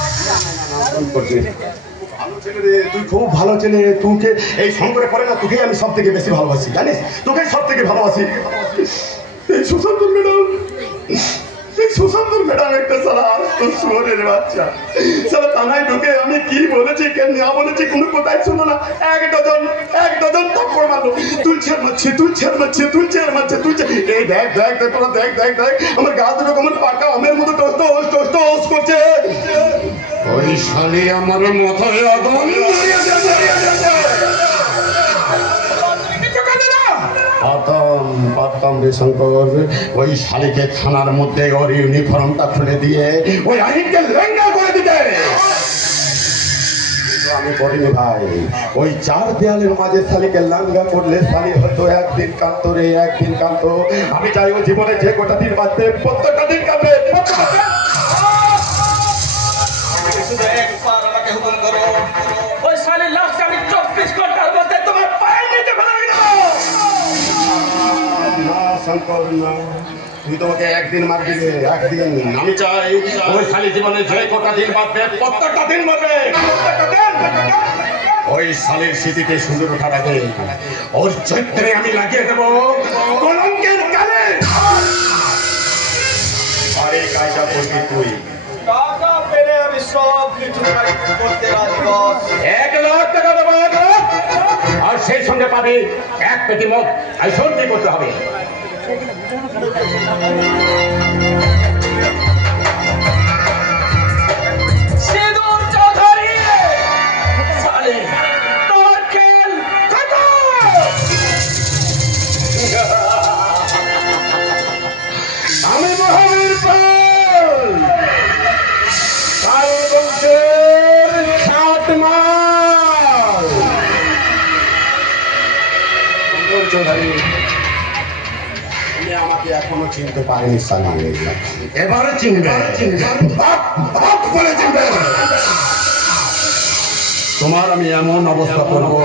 ভালো ছেলে রে, তুই খুব ভালো ছেলে। তোকে এই শঙ্করে পরে না, তোকে আমি সব থেকে বেশি ভালোবাসি, জানিস? তোকে সব থেকে ভালোবাসি। এই সুশান্ত ম্যাডাম, এই সুশান্ত ম্যাডাম একটা সারা তোর শুয়ারের বাচ্চা সারা থানায় ঢুকে আমি কি বলেছি কেন না বলেছি কোনো কথাই শুনো না। এক ডজন থাপ্পড় মারলো। তুলছে মারছে, তুলছে মারছে, তুলছে মারছে, তুলছে। এই দেখ দেখ দেখ তোরা দেখ দেখ দেখ আমার গা দুটো কেমন পাকা আমের মতো টোস্ট টোস্ট টোস্ট করছে। ওই শালি আমার মাথায় আগুন পারতাম রে শঙ্কর। ওই শালিকে থানার মধ্যে ওর ইউনিফর্মটা খুলে দিয়ে ওই আইনকে লেঙ্গা করে দিতে। আমি করিনি ভাই। ওই চার দেয়ালের মাঝে শালিকে লাঙ্গা করলে শালি হয়তো একদিন কাঁদতো রে, একদিন কাঁদতো। আমি চাই ও জীবনে যে কটা দিন বাঁচবে প্রত্যেকটা দিন কাঁদবে। ওই শালি লাস্ট আমি 24 ঘন্টার মধ্যে তোমার পায়ের নিচে ফেলে দেব। না শঙ্কর না, তুই তোমাকে একদিন মারবি রে, একদিন। আমি চাই ওই শালি জীবনে যে কটা দিন বাঁচবে প্রত্যেকটা দিন মরবে। ওই শালির স্মৃতিতে সুন্দর ওঠার আগে ওর চৈত্রে আমি লাগিয়ে দেবো কলঙ্কের কালে। আর এই কাজটা করবি তুই। টাকা পেলে আমি সব কিছু করতে রাজি বস। 1 লাখ টাকা দেবো, আর সেই সঙ্গে পাবে 1 পেটি মদ। আর সন্ধি করতে হবে। সিঁদুর চৌধুরী শালি তোর খেল খতম। আমি মহাবীর পাল, পাল বংশের খাটমাল। চৌধুরী, তুমি আমাকে এখনো চিনতে পারেনি সালি। এবারে চিনবে, বাপ বাপ বলে চিনবে। তোমার আমি এমন অবস্থা করবো,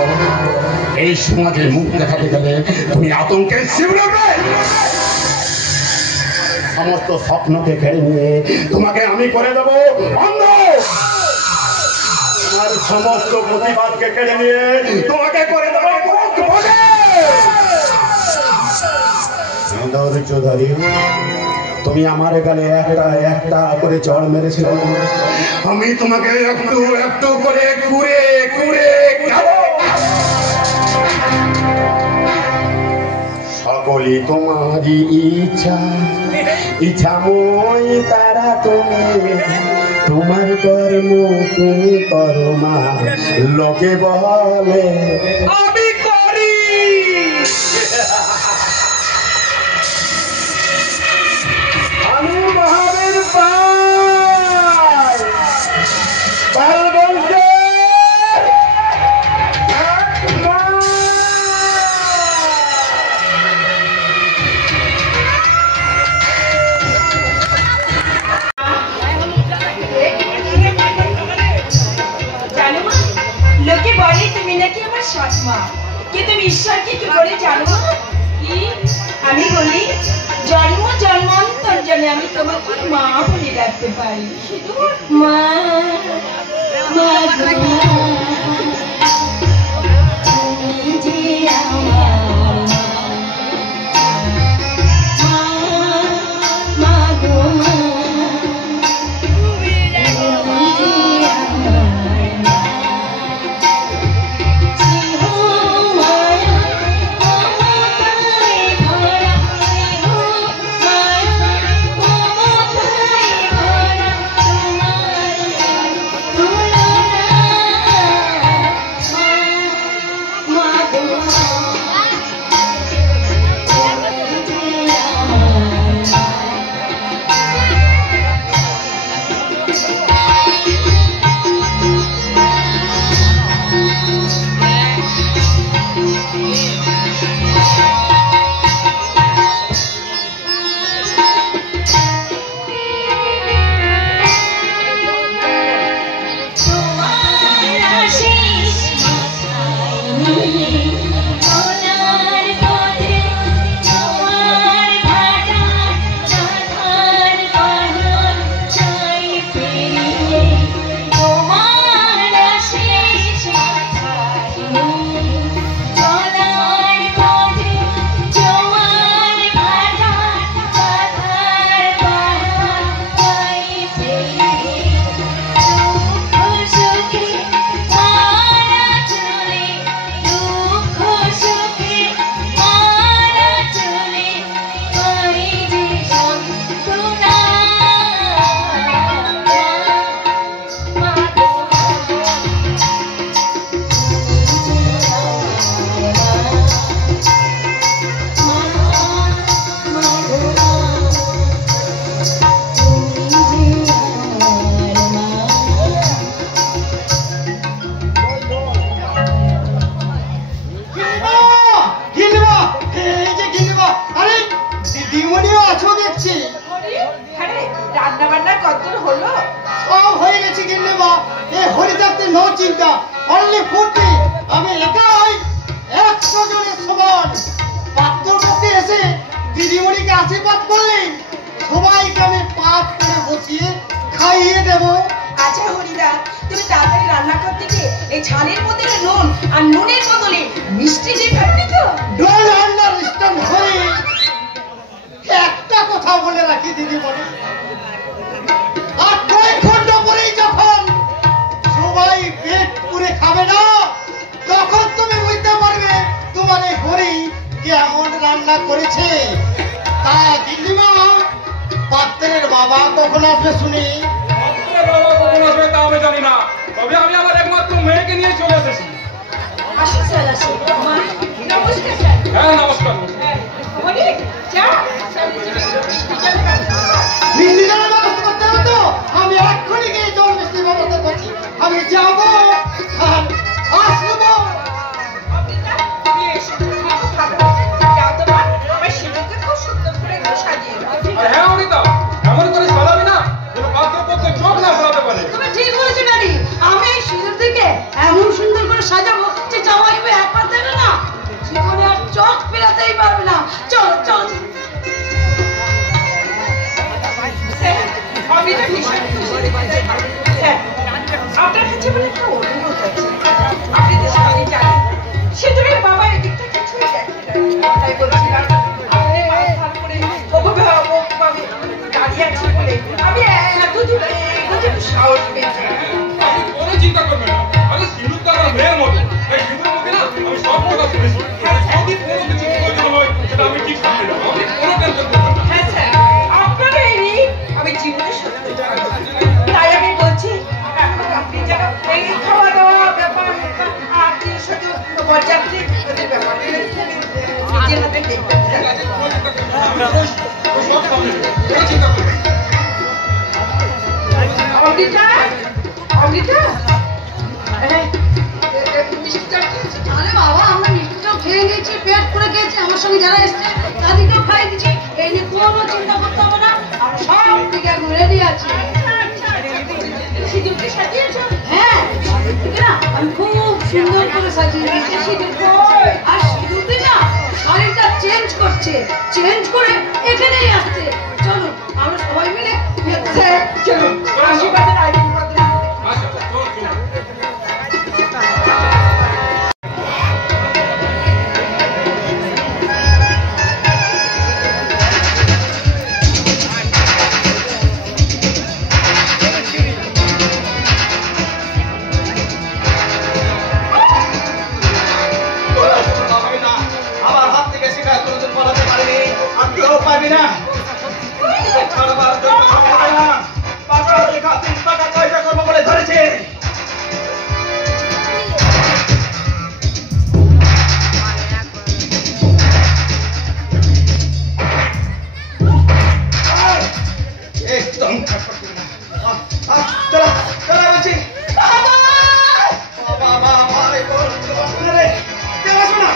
এই সমাজে মুখ দেখাতে গেলে তুমি আতঙ্কের শিবিরে সমস্ত স্বপ্নকে কেড়ে নিয়ে তোমাকে আমি করে দেবো অন্ধ। তোমার সমস্ত প্রতিবাদকে কেড়ে নিয়ে তোমাকে করে দেবো চৌধুরী। তুমি আমার গালে একটা করে চড় মেরেছিল, আমি তোমাকে একটু একটু করে কুড়ে কুড়ে খাবো। সকলি তোমারই ইচ্ছা, ইচ্ছাময় তারা তুমি। তোমার কর্ম তুমি করো মা, লোকে বলে আমি করি। আমি মহাবীর পাল, পাল বলতে জানো মা, লোকে বলে তুমি নাকি আমার সৎ মা, কিন্তু ঈশ্বরকে কি করে জানো মা? কি আমি বলি, জন্ম জন্মান্তর জন্য আমি তোমাকে মা বলে ডাকতে পারি। শুধু মা মা গো, তুমি যে আমার মা, মা গো, তুমি যে আমার মা। স্নেহ মায়া মমতায় ভরা, স্নেহ মায়া মমতায় ভরা, তোমার তুলনা মা গো, তুমি যে আমার মা। তোমার আশিস মাথায় নিয়ে সোনার পথে, তোমার চিন্তা, অনলি ফুর্তি। আমি একাই 100 জনের সমান। পাত্রপক্ষে এসে দিদিমণিকে আশীর্বাদ করলে সবাইকে আমি পাত করে বসিয়ে খাইয়ে দেবো। আচ্ছা হরিদা, তুমি তাড়াতাড়ি রান্না করতে গিয়ে এই ঝালের বদলে নুন আর নুনের বদলে মিষ্টি দিয়ে ফেলবি তো। Don't understand Hari. একটা কথা বলে রাখি দিদিমণি, আর কয়েক ঘন্টা পরেই যখন সবাই পেট পুরে খাবে না, তখন তুমি বুঝতে পারবে তোমার এই হরি কেমন রান্না করেছে। তা দিদিমা, পাত্রের বাবা কখন আসবে শুনি? বাবা কখন আসবে তা আমি জানি না, তবে আমি আমার একমাত্র মেয়েকে নিয়ে চলে এসেছি। আসি স্যার, আসি। মা, নমস্কার স্যার। হ্যাঁ নমস্কার। হরি, যা মিষ্টি জলের ব্যবস্থা করতে হবে তো? আমি এক্ষুনি গিয়ে জল মিষ্টির ব্যবস্থা করছি। আমি যাবো আর আসবো। আর হ্যাঁ অনিতা, এমন করে সাজাবি না যেন পাত্রপক্ষে চোখ না ফেরাতে পারে। তুমি ঠিক বলেছো নারী, আমি এই সিঁদুর থেকে এমন সুন্দর করে সাজাবো যে জামাই বউ একবার দেবে না, জীবনে আর চোখ ফেরাতেই পারবে না। চল চল। আমি তো ভীষণ খুশি। স্যার, আপনার কাছে বলে একটা অনুরোধ আছে। আপনি তো সবাই জানেন সিঁদুরের বাবা এদিকটা কিছুই দেখে না। তাই বলছিলাম আপনি মাথা ভালো করে ওভাবে দাঁড়িয়ে আছি বলে আমি এত দূরে এগোতে একটু সাহস পেয়েছি। আপনি কোনো চিন্তা করবেন না, আরে সিঁদুর তো আমার মেয়ের মতো, এই সিঁদুর মুখে না আমি সব কথা শুনেছি। যদি কোনো কিছু প্রয়োজন হয় সেটা আমি ঠিক সামলে নেবো, আপনি কোনো টেনশন করবেন না। হ্যাঁ স্যার, আপনার এই ঋণ আমি জীবনে শোধ করতে পারবো না। তাই আমি বলছি এখন আপনি যেন এই খাওয়া দাওয়া ব্যাপার আত্মীয় স্বজন বরযাত্রী ওদের ব্যাপারটা নিজের হাতে দেখবেন। সব সামলে নেবো, কোনো চিন্তা করবেন না। অমৃতা, অমৃতা, মিষ্টিটা খেয়েছি। আরে বাবা, আমরা মিষ্টিটাও খেয়ে নিয়েছি, পেট পুরে খেয়েছি, আমার সঙ্গে যারা এসছে তাদেরকেও খাইয়ে দিচ্ছি। এই নিয়ে কোনো চিন্তা করতে হবে না, আমরা সব দিকে একদম রেডি আছি। সিঁদুরকে সাজিয়েছো? হ্যাঁ, সিঁদুরকে না আমি খুব সুন্দর করে সাজিয়ে দিয়েছি। সিঁদুর আর সিঁদুরকে না শাড়িটা চেঞ্জ করছে, চেঞ্জ করে এখানেই আসছে। চলুন আমরা সবাই মিলে চলুন আশীর্বাদের আয়োজন করতে। আচ্ছা চলো চলো। আমার হাত থেকে শিকার কোনোদিন পালাতে পারিনি, আর কেউ পারবি না। ছাড়বার জন্য পারবে না। পাগল লেখা 3 টাকা পয়সা করবো বলে ধরেছে। একদম চলো চলো বলছি। বাবা মারে কোন রে চলো শোনা।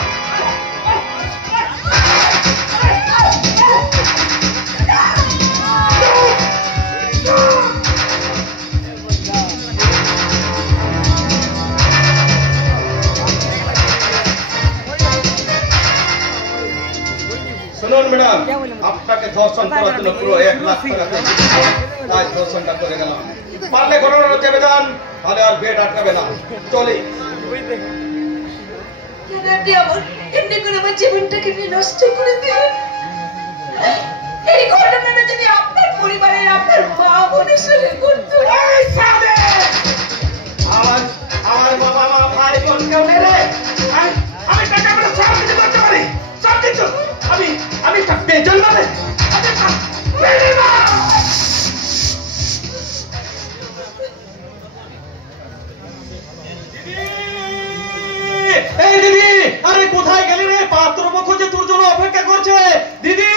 শুনুন ম্যাডাম, আপনাকে ধর্ষণ করার জন্য পুরো 1 লাখ টাকা তাই ধর্ষণটা করে গেলাম। পারলে ঘটনাটা চেপে যান, তাহলে আর বেড আটকাবে না। চলি। আপনি আমার এমনি করে আমার জীবনটাকে নষ্ট করে দিলেন। এই ঘটনাটা যদি আপনার পরিবারের আপনার মা বোনের সঙ্গে করতো। আমার বাবা মা ভাই বোন কেউ নেই রে। আমি টাকা করে সব কিছু করতে পারি, সব কিছু। আমি একটা বেজন মানে এই দিদি, আরে কোথায় গেলি রে? পাত্রপক্ষ যে তোর জন্য অপেক্ষা করছে। দিদি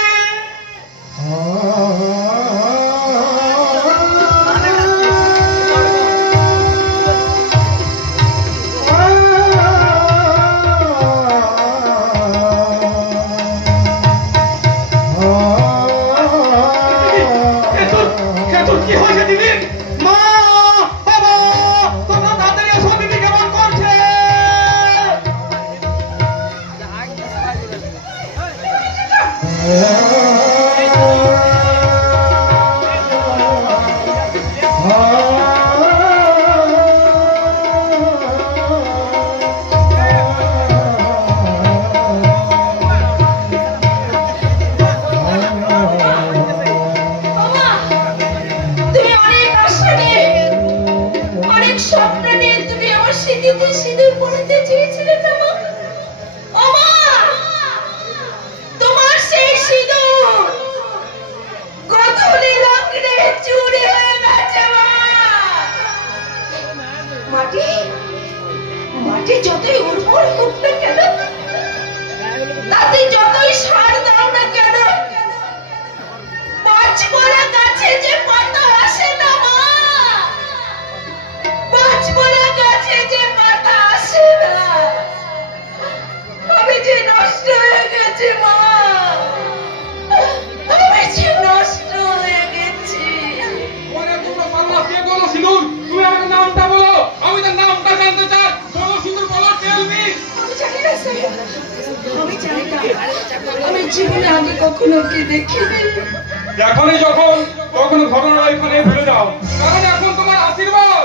এখনই যখন কখনো ঘটনা এখানে ভুলে যাও, কারণ এখন তোমার আশীর্বাদ।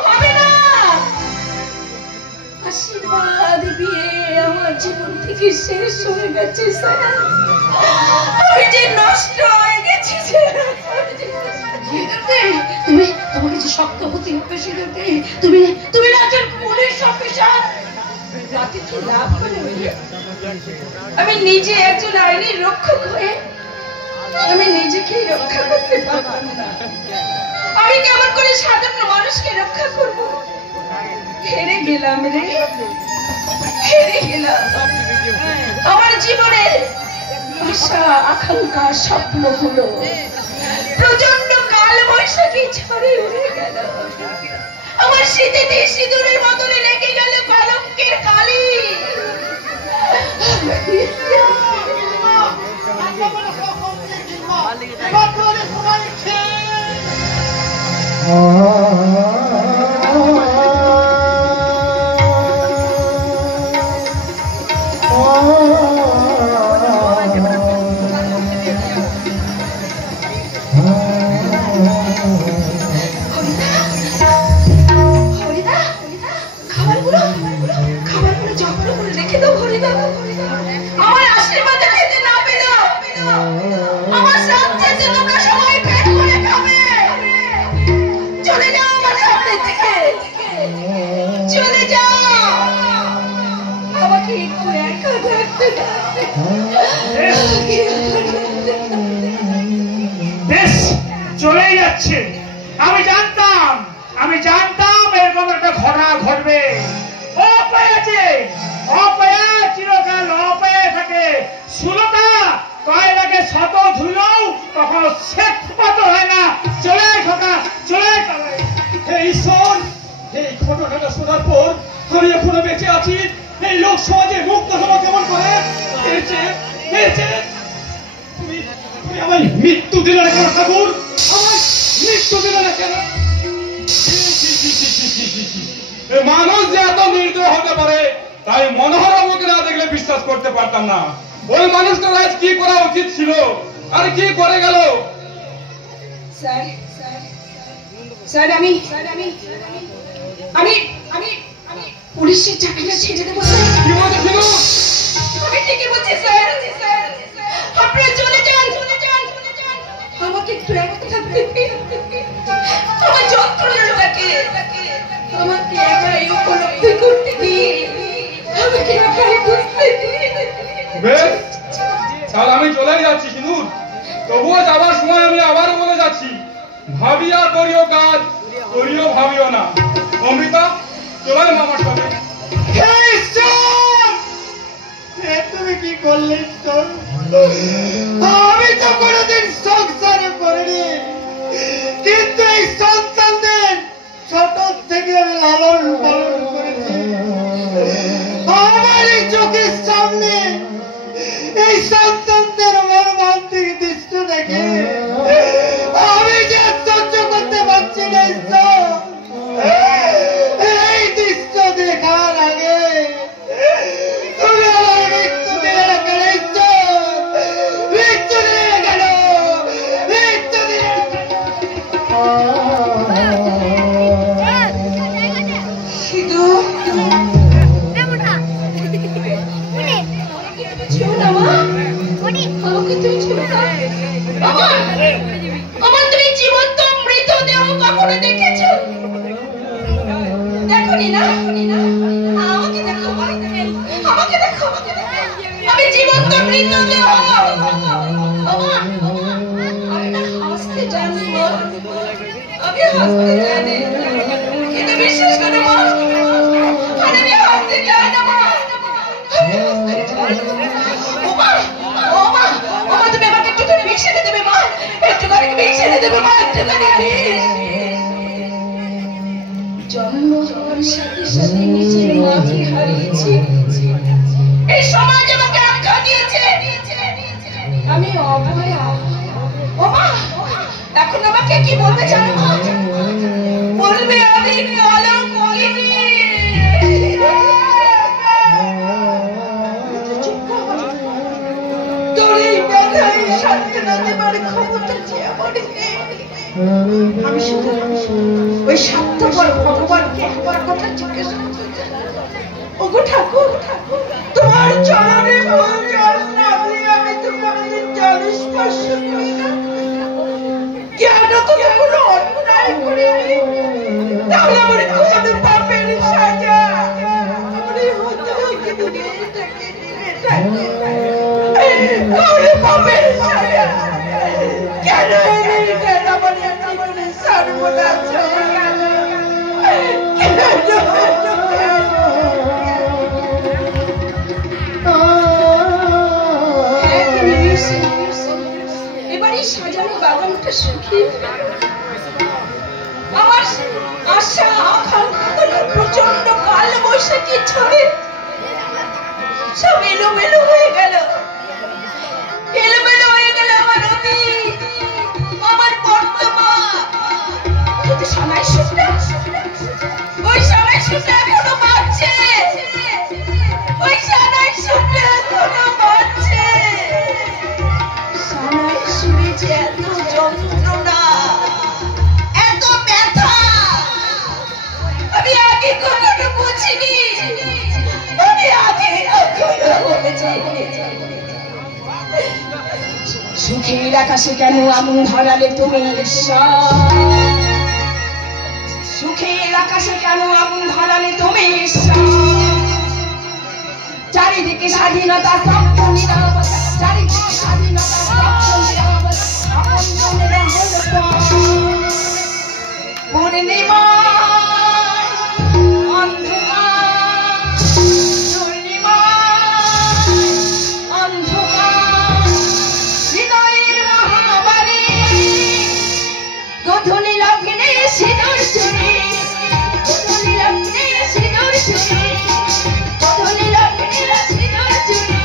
আশীর্বাদ দিয়ে আমার জীবন থেকে শেষ হয়ে গেছে স্যার। আমি যে নষ্ট হয়ে গেছি তুমি তোমাকে যে শক্ত হতে হবে সিঁদুরকে। তুমি না একজন পুলিশ অফিসার, তাতে কি লাভ হলো? আমি নিজে একজন আইনি রক্ষক হয়ে আমি নিজেকেই রক্ষা করতে পারলাম না। আমি কেমন করে সাধারণ মানুষকে রক্ষা করবো? হেরে গেলাম রে, হেরে গেলাম। আমার জীবনের আশা আকাঙ্ক্ষা স্বপ্নগুলো প্রচন্ড কাল বৈশাখী ঝড়ে উড়ে গেল। আমার স্মৃতিতে সিঁদুরের বদলে লেগে গেল কলঙ্কের কালি। খাবারগুলো যত্ন করে রেখে দাও হরিদা। আমার আশীর্বাদ খেতে না পেলো আমার সাথে তোমরা সবাই পেট করে খাবে। চলে যাও আমার সামনে থেকে, চলে যাও। আমাকে একটু একা থাকতে দাও। বেশ, চলেই যাচ্ছে। আমি জানতাম এরকম একটা ঘটনা ঘটবে। অপায় আছে, অপায়া চিরকাল অপায় থাকে। সুলতা কয়লাকে শত ধুলেও কখনো শেখ পাত হয় না। চলে খোকা, চলে। হে ঈশ্বর, এই ঘটনাটা শোনার পর আমি এখনো বেঁচে আছি। এই লোক সমাজে মুক্ত হওয়া কেমন করে? তুমি আমার মৃত্যু দিলে না কেন ঠাকুর? আমার মৃত্যু দিলে না কেন? মানুষ যে এত নির্দয় হতে পারে তাই মনোহরা মুখে না দেখলে বিশ্বাস করতে পারতাম না। ওই মানুষটার আজ কি করা উচিত ছিল আর কি করে গেল? স্যার আমি পুলিশের চাকরিটা ছেড়ে দেবো স্যার। কি বলছিল? আমি ঠিকই বলছি স্যার। আপনারা চলে যান। আমাকে একটু একা থাকতে দিন। আমার যন্ত্রণাটাকে আমাকে একাই উপলব্ধি করতে দিন। আমাকে একাই বুঝতে দিন। বেশ, তাহলে আমি চলে যাচ্ছি সিঁদুর। তবুও যাবার সময় আমি আবারও বলে যাচ্ছি, ভাবিয়া করিও কাজ, করিও ভাবিও না। অমৃতা, চলে মামার সাথে। তুমি কি করলে? আমি তো কোনোদিন সংসার করিনি, কিন্তু এই সন্তানদের ছোট থেকে আমি লালন পালন করেছি। আমার এই চোখের সামনে এই সন্তানদের মর্মান্তিক দৃশ্য দেখে আমি যে সহ্য করতে পারছি না। এই দৃশ্য দেখার আগে তুমি আমার মৃত্যু দিলে না কেন? মৃত্যু দিলে মৃতদেহ। আমি না হাসতে জানি মা, আমি হাসতে জানি, কিন্তু বিশ্বাস করো মা, আমি হাসতে জানি না মা, আমি হাসতে জানি না। ও মা, ও মা, ও মা, তুমি আমাকে একটু করে ভিক্ষা দিয়ে দেবে মা, একটু করে ভিক্ষা দিয়ে দেবে মা, একটু করে। জন্ম হওয়ার সাথে সাথে নিজের মাকে হারিয়েছি, এই সমাজ আমাকে আখ্যা দিয়েছে আমি অভয়া। ও মা, এখন আমাকে কি বলবে জানো মা? বলবে আমি কলঙ্কিনী। তোর এই ব্যথায় সান্ত্বনা দেবার ক্ষমতা যে আমার নেই। আমি শুধু ওই স্বার্থপর ভগবানকে একবার কথা জিজ্ঞেস করতে চাই। ওগো ঠাকুর, তোমার চরণে ভুল জল না দিয়ে আমি তোমাদের জল স্পর্শ করি না, কেন তুমি কোনো অন্যায় করিনি? তাহলে আমার কোন পাপের সাজা আমার হতে পাপের সাজা কেন কেন আমার জীবনে সর্বনাশ হয়ে গেল? এবারে সাজানো বাগানটা শুকিয়ে আমার আশা আকাঙ্ক্ষা প্রচন্ড কাল বৈশাখী ঝড়ে সব এলোমেলো হয়ে গেল, এলোমেলো হয়ে গেল আমার অতীত, আমার বর্তমান। কিন্তু সানাই সুখটা, ওই সানাই সুখটা এখনো বাঁচছে, ওই সানাই সুখটা এখনো বাঁচছে। সানাই সুরে যে এত যন্ত্রণা, এত ব্যথা আমি আগে কখনো বুঝিনি, আমি আগে কখনো বুঝিনি। সুখের আকাশে কেন আগুন ধরালে তুমি ঈশ্বর? সুখের আকাশে কেন আগুন ধরালে তুমি ঈশ্বর? চারিদিকে স্বাধীনতা, স্তব্ধ নীরবতা, চারিদিকে স্বাধীনতা, স্তব্ধ নীরবতা, আপনজনেরা হলো পূর্ণিমা অন্ধকার, পূর্ণিমা অন্ধকার, হৃদয়ের মহাবাণী, গধূলি লগ্নে সিঁদুর চুরি, গধূলি লগ্নে সিঁদুর চুরি, গধূলি লগ্নে সিঁদুর চুরি।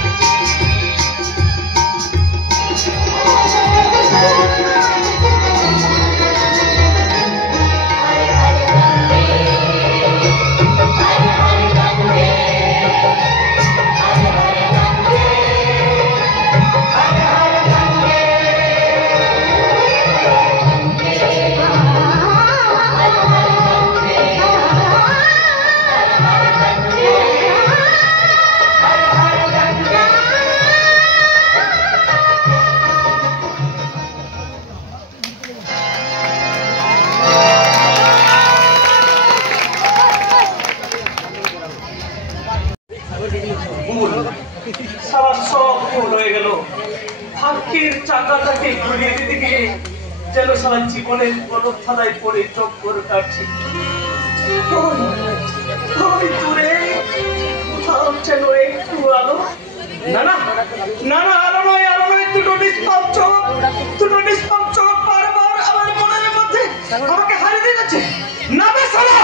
সারা সব ভুল হয়ে গেল। ভাগ্যের চাকাটাকে ঘুরিয়ে দিতে গিয়ে যেন সারা জীবনের গলদ থালায় পড়ে চক্কর কাটছি। ওই দূরে কোথাও যেন একটু আলো, না না না না, আলো নয়, আলো নয়, দুটো নিষ্পাপ চোখ, দুটো নিষ্পাপ চোখ বারবার আমার মনের মধ্যে আমাকে হারিয়ে দিয়ে যাচ্ছে। না বে সালা,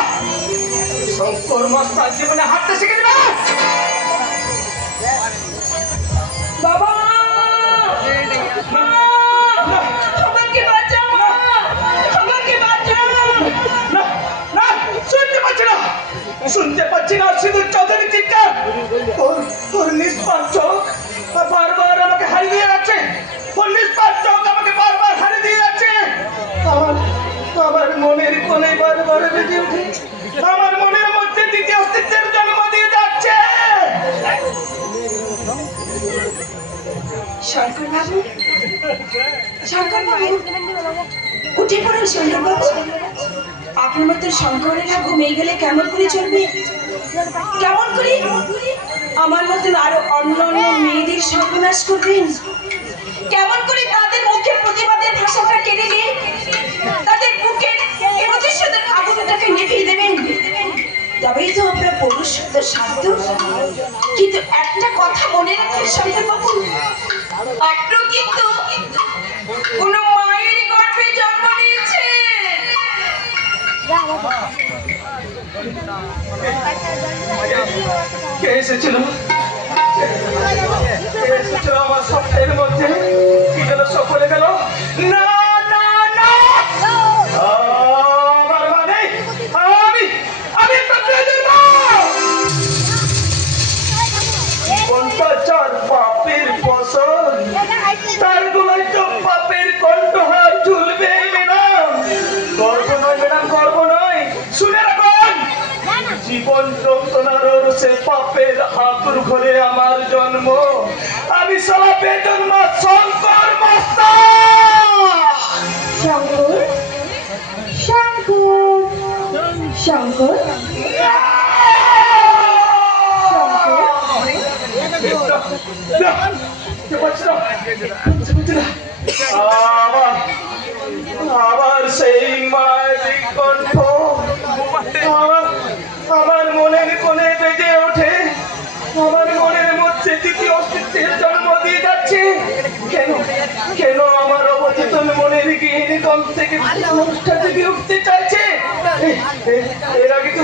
শঙ্কর মাস্টার জীবনে হাঁটতে শিখে দিবা। বাবা, আমাকে বাঁচাও, আমাকে বাঁচাও। না না, শুনতে পাচ্ছি না, শুনতে পাচ্ছি না সিঁদুর চৌধুরী চিৎকার। ওর নিষ্পাপ চোখ বারবার আমাকে হারিয়ে দিয়ে যাচ্ছে, ওর নিষ্পাপ চোখ আমাকে বারবার হারিয়ে দিয়ে যাচ্ছে। আমার মনের কোণে বারবার বেজে উঠে, আমার মনের মধ্যে দ্বিতীয় অস্তিত্বের জন্ম দিয়ে যাচ্ছে। শঙ্কর বাবু, শঙ্কর বাবু, উঠে পড়ুন শঙ্কর বাবু। আপনার মতো শঙ্করেরা ঘুমিয়ে গেলে কেমন করে চলবে? কেমন করে আমার মতন আরো অন্য অন্য মেয়েদের সর্বনাশ করবেন? কেমন করে তাদের মুখের প্রতিবাদের ভাষাটা কেড়ে নিয়ে তাদের বুকের প্রতিশোধের আগুনটাকে নিভিয়ে দেবেন? তবেই তো আপনার পৌরুষত্ব সাধ্য। কিন্তু একটা কথা মনে রাখেন শঙ্কর বাবু, আপনি কিন্তু কোন মায়ের গর্ভে জন্ম নিয়েছেন। কে এসেছিল আমার স্বপ্নের মধ্যে? কি যেন সকলে গেল। না না না, আমার মানে আমি একটা বেদের মা। কোনটা চার পাপের ফসল, তার গোলায় তো পাপের কণ্ঠহার ঝুলবে ম্যাডাম। গর্ব নয় ম্যাডাম, গর্ব নয়। শুনে রাখুন, জীবন যন্ত্রণার সে পাপের হাতুর ঘরে আমার জন্ম। আমি সারা বেতন মা শঙ্কর মাস্টার। শঙ্কর শঙ্কর শঙ্কর আবার সেই মায়ের কণ্ঠ আমার মনের কোণে বেজে ওঠে। আমার মনের মধ্যে দ্বিতীয় অস্তিত্বের জন্ম দিয়ে যাচ্ছে। কেন কেন আমার অবচেতন মনের গৃহিণী কম থেকে অনুষ্ঠান থেকে উঠতে চাইছে? এর আগে তো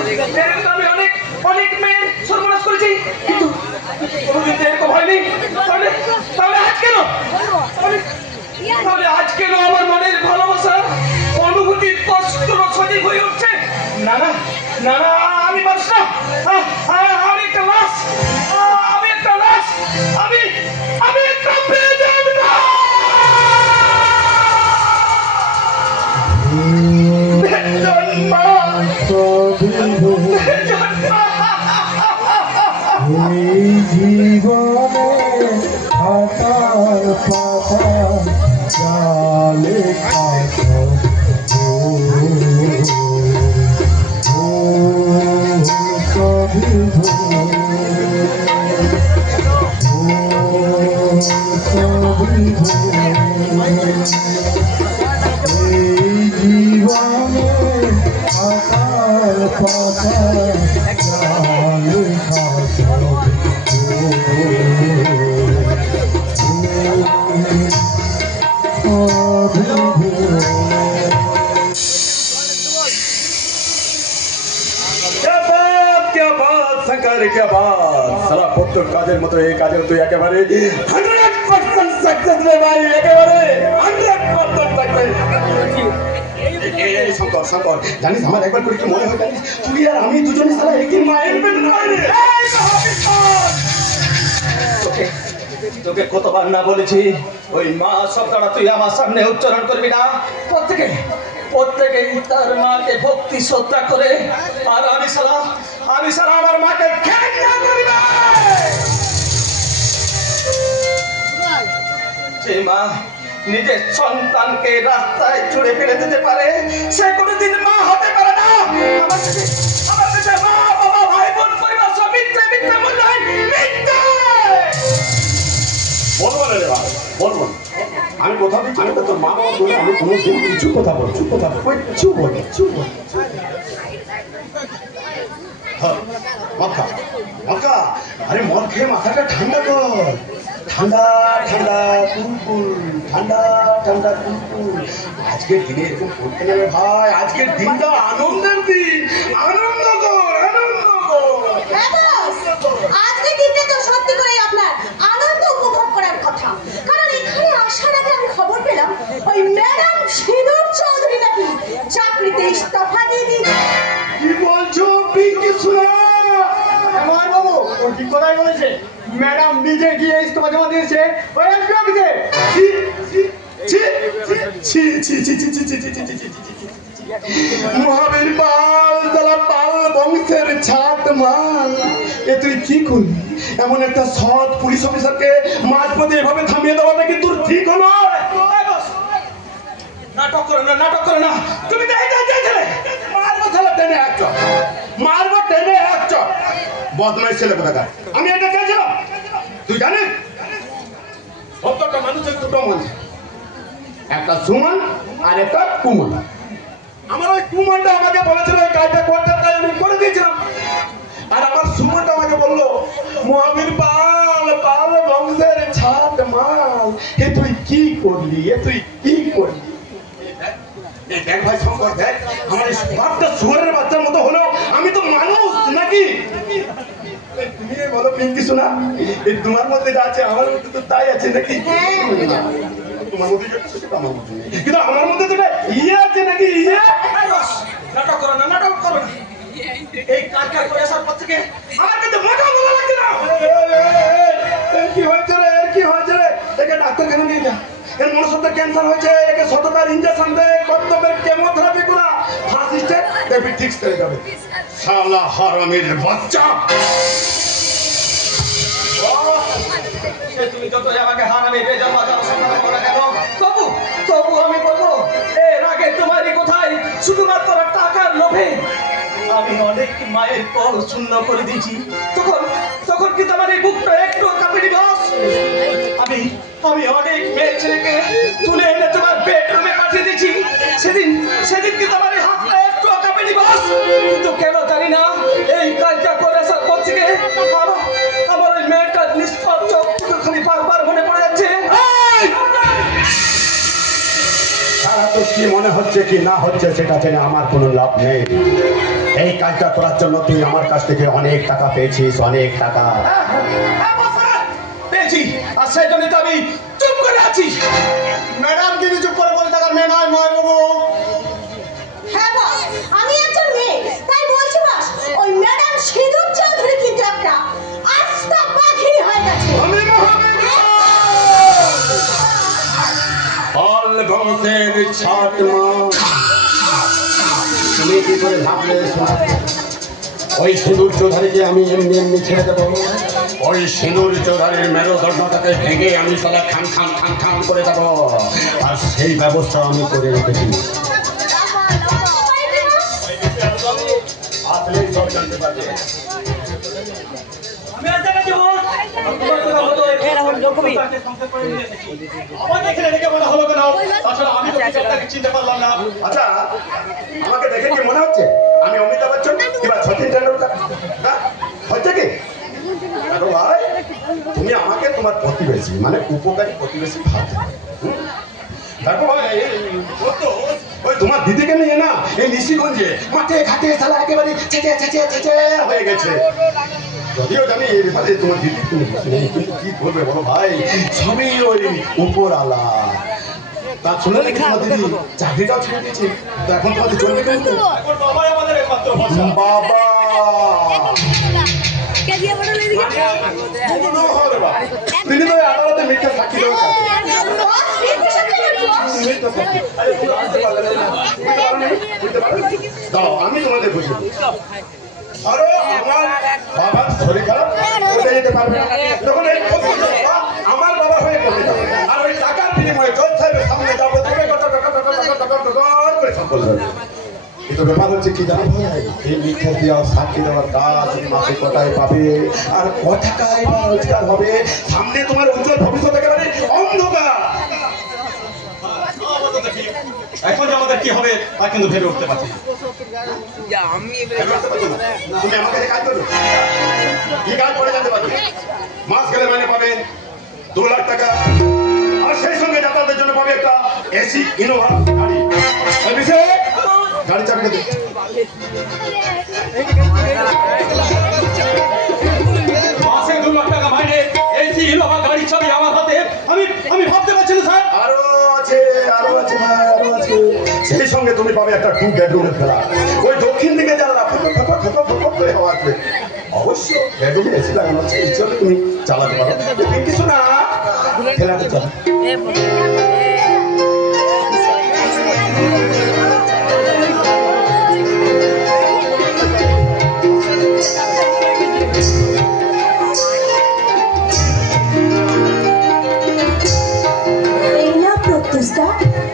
আমি অনেক অনেক মেয়ের সর্বনাশ করেছি, কিন্তু কোনোদিন এরকম হয়নি। তাহলে আজ কেন? তাহলে আজ কেন আমার মনের ভালোবাসা অনুভূতির কষ্ট সজীব হয়ে উঠছে? না না না না, আমি মানুষ না, আমি একটা লাশ, আমি একটা লাশ, আমি একটা বেজান না। বেজান মা, বেজান মা। এই জীবনে আকার পাতা জালে কাটো এই জীবনে আকার পাতা জালে কাটো क्या बात साला প্রত্যেক কাজের মতো এই কাজেও তুই একেবারে 100% সাকসেস রে ভাই, একেবারে 100% সাকসেস। এই শঙ্কর শঙ্কর, জানিস আমার একবার করে কি মনে হয় জানিস, তুই আর আমি দুজনে সালা একই মায়ের পেটে নয় রে। তোকে কতবার না বলেছি ওই মা শব্দটা তুই আমার সামনে উচ্চারণ করবি না। প্রত্যেকেই তার মাকে ভক্তি শ্রদ্ধা করে, আর আমি সারা আমার মাকে ঘৃণা করি না। যে মা নিজের সন্তানকে রাস্তায় ছুড়ে ফেলে দিতে পারে, সে কোনোদিন মা হতে পারে না। আমার কাছে মা বাবা ভাই বোন পরিবার সব মিথ্যে মিথ্যে মনে হয়, মিথ্যে। বলবো না রে ভাই, বলবো না। আমি কথা দিচ্ছি না তোর মা বাবা বলে আমি কোনো দিন কিছু কথা বল, চুপ কথা বল, চুপ বল, চুপ বল। মাথা আরে মদ খেয়ে মাথাটা ঠান্ডা কর। ঠান্ডা ঠান্ডা কুলকুল, ঠান্ডা ঠান্ডা কুলকুল। আজকের দিনে এরকম করতে নেবে ভাই, আজকের দিনটা আনন্দের দিন। আনন্দ কর, আনন্দ কর। আজকে দিনটা তো সত্যি করে আপনার আনন্দ উপভোগ করার কথা, কারণ এখানে আসার আগে আমি খবর পেলাম ওই ম্যাডাম সিঁদুর চৌধুরী নাকি চাকরিতে ইস্তফা দিয়ে দিয়েছে। কি বলছো পিঙ্কি সোনা? আমার বাবু ও ঠিক কথাই বলেছে। ম্যাডাম নিজে গিয়ে ইস্তফা জমা দিয়েছে ওই এমপি অফিসে। মহাবীর পাল, তারা পাল বংশের ছাট মাল। এ তুই কি করলি? এমন একটা সৎ পুলিশ অফিসারকে মাঝপথে এভাবে থামিয়ে দেওয়াটা কি তোর ঠিক হলো? নাটক করো না, নাটক করো না। তুমি মারবো ছেলে টেনে এক চক, মারবো টেনে এক চক। বদমাইশ ছেলে কোথাকার। আমি এটা চাইছিলাম, তুই জানিস দুটো মানুষ, একটা সুমন আর একটা কুমন। আমার ওই কুমনটা আমাকে বলেছিল এই কাজটা করতে, তাই আমি করে দিয়েছিলাম। আর আমার সুমনটা আমাকে বললো, মহাবীর পাল পাল বংশের ছাট মাল, এ তুই কি করলি, এ তুই কি করলি। দেখ ভাই শঙ্কর, দেখ আমার এই স্বভাবটা শুয়োরের বাচ্চার মতো হলেও আমি তো মানুষ নাকি। তুমি বলো পিঙ্কি শোনা, এই তোমার মধ্যে যা আছে আমার মধ্যে তো তাই আছে নাকি। তোমার মধ্যে আমার মধ্যে নেই, কিন্তু আমার মধ্যে তো ইয়ে আছে নাকি। ইয়ে নাটক করো না, নাটক করো না। এই কাজ করে আসার পর থেকে আমার কিন্তু মোটা ভালো লাগছে না। কি হয়েছে রে, কি হয়েছে রে? একে ডাক্তারখানা নিয়ে যা, এর মনসত্বের ক্যান্সার হয়েছে, একে শতকার ইঞ্জেকশন দে, কর্তব্যের কেমোথেরাপি করা, ফার্স্ট স্টেপ দেখবি ঠিক হয়ে যাবে। শালা হারামির বাচ্চা। তুমি যত আমাকে হারামি বেজার বাজার সন্ধান করে কেন, তবু আমি বলবো এর আগে তোমারই কোথায় শুধুমাত্র টাকার লোভে আমি অনেক মায়ের কল শূন্য করে দিয়েছি। তখন কিন্তু আমার এই বুকটা একটু কাঁপেনি বস। আমি অনেক মেয়ে ছেলেকে তুলে এনে তোমার বেডরুমে পাঠিয়ে দিয়েছি। সেদিন কিন্তু আমার এই হাতটা একটু কাঁপেনি বস। কিন্তু কেন জানি না এই কাজটা করে আসার পর থেকে আমার ওই মেয়েটার নিষ্পাপ চোখখানি বারবার মনে পড়ে যাচ্ছে। তারা তো কি মনে হচ্ছে কি না হচ্ছে সেটা জেনে আমার কোনো লাভ নেই। এই কাজটা করার জন্য তুই আমার কাছ থেকে অনেক টাকা পেয়েছিস, অনেক টাকা পেয়েছি, আর সেই জন্য তো আমি চুপ করে আছি। ম্যাডাম তিনি চুপ করে বলে থাকার মেয়ে নয়, ময় বাবু। হ্যাঁ বস, আমি একজন মেয়ে, তাই বলছি বস, ওই ম্যাডাম সিঁদুর চৌধুরী কিন্তু একটা আস্তা পাখি হয়ে গেছে। আমি মহাবীর পাল বংশের ছাট মাল। তুমি কি করে ভাবলে ওই সিঁদুর চৌধুরীকে আমি এমনি এমনি ছেড়ে দেবো? ওই সিঁদুর চৌধুরীর মেরুদণ্ডটাকে ভেঙে আমি সদা খান খান খান খান করে দেবো, আর সেই ব্যবস্থা আমি করে রেখেছি। আসলেই সব জানতে পারবে। আমি আর দেখা যাবো আমাকে এখানে রেখে বলা হলো কেন? তাছাড়া আমি তো আপনাকে চিনতে পারলাম না। আচ্ছা, আমাকে দেখে কি মনে হচ্ছে আমি অমিতাভ বচ্চন কিংবা সচিন টেন্ডুলকার? হচ্ছে কি দেখো ভাই, তুমি আমাকে তোমার প্রতিবেশী মানে উপকারী প্রতিবেশী ভাবো। দেখো ভাই, ওই তোমার দিদিকে নিয়ে না এই নিশিগঞ্জে মাঠে ঘাটে খেলা একেবারে ছেঁচে হয়ে গেছে। যদিও জানি এই ব্যাপারে তোমার দিদি নেই, কিন্তু কি করবে বলো ভাই, সবই ওই উপর আলা। তা শুনে নাকি তোমার দিদি চাকরিটাও ছেড়ে দিয়েছে, তো এখন তোমাদের চলবে কিন্তু। এখন বাবাই আমাদের একমাত্র ভরসা। বাবা তিনি তো আদালতে মিথ্যা সাক্ষী দেওয়া বস, এই পোশাক কেন বস? দাও আমি তোমাদের বুঝি। আরে আমার বাবার শরীর খারাপ, কোথায় যেতে পারবে না, তখন এই আমার বাবা হয়ে বসে যাবে, আর ওই টাকার বিনিময়ে জজ সাহেবের সামনে যাবো করে সফল হবে। কিন্তু ব্যাপার হচ্ছে কি জানো ভাই, এই মিথ্যা দেওয়া সাক্ষী দেওয়ার কাজ মাসে কটায় পাবে, আর ক টাকায় বা রোজগার হবে, সামনে তোমার উজ্জ্বল ভবিষ্যৎ একেবারে অন্ধকার। এখন যে আমাদের কি হবে তা কিন্তু ভেবে উঠতে পারছি না। তুমি আমার কাছে কাজ করবে, কি কাজ করে জানতে পারবে? মাস গেলে মাইনে পাবে 2 লাখ টাকা, আর সেই সঙ্গে যাতায়াতের জন্য পাবে একটা এসি ইনোভা গাড়ি। গাড়ি চাপিয়ে দে। মাসে 2 লাখ টাকা মাইনে, এসি ইনোভা গাড়ির চাবি আমার হাতে। আমি ভাবতে পারছি না স্যার। আরো আছে ভাই, আরো আছে। সেই সঙ্গে তুমি পাবে একটা 2 বেডরুমের ফ্ল্যাট, ওই দক্ষিণ দিকে জানলা ফটো করে হওয়া আছে। অবশ্য বেডরুমে এসি লাগানো আছে, ইচ্ছে হলে তুমি চালাতে পারো, কিছু না ফ্ল্যাটে চলো।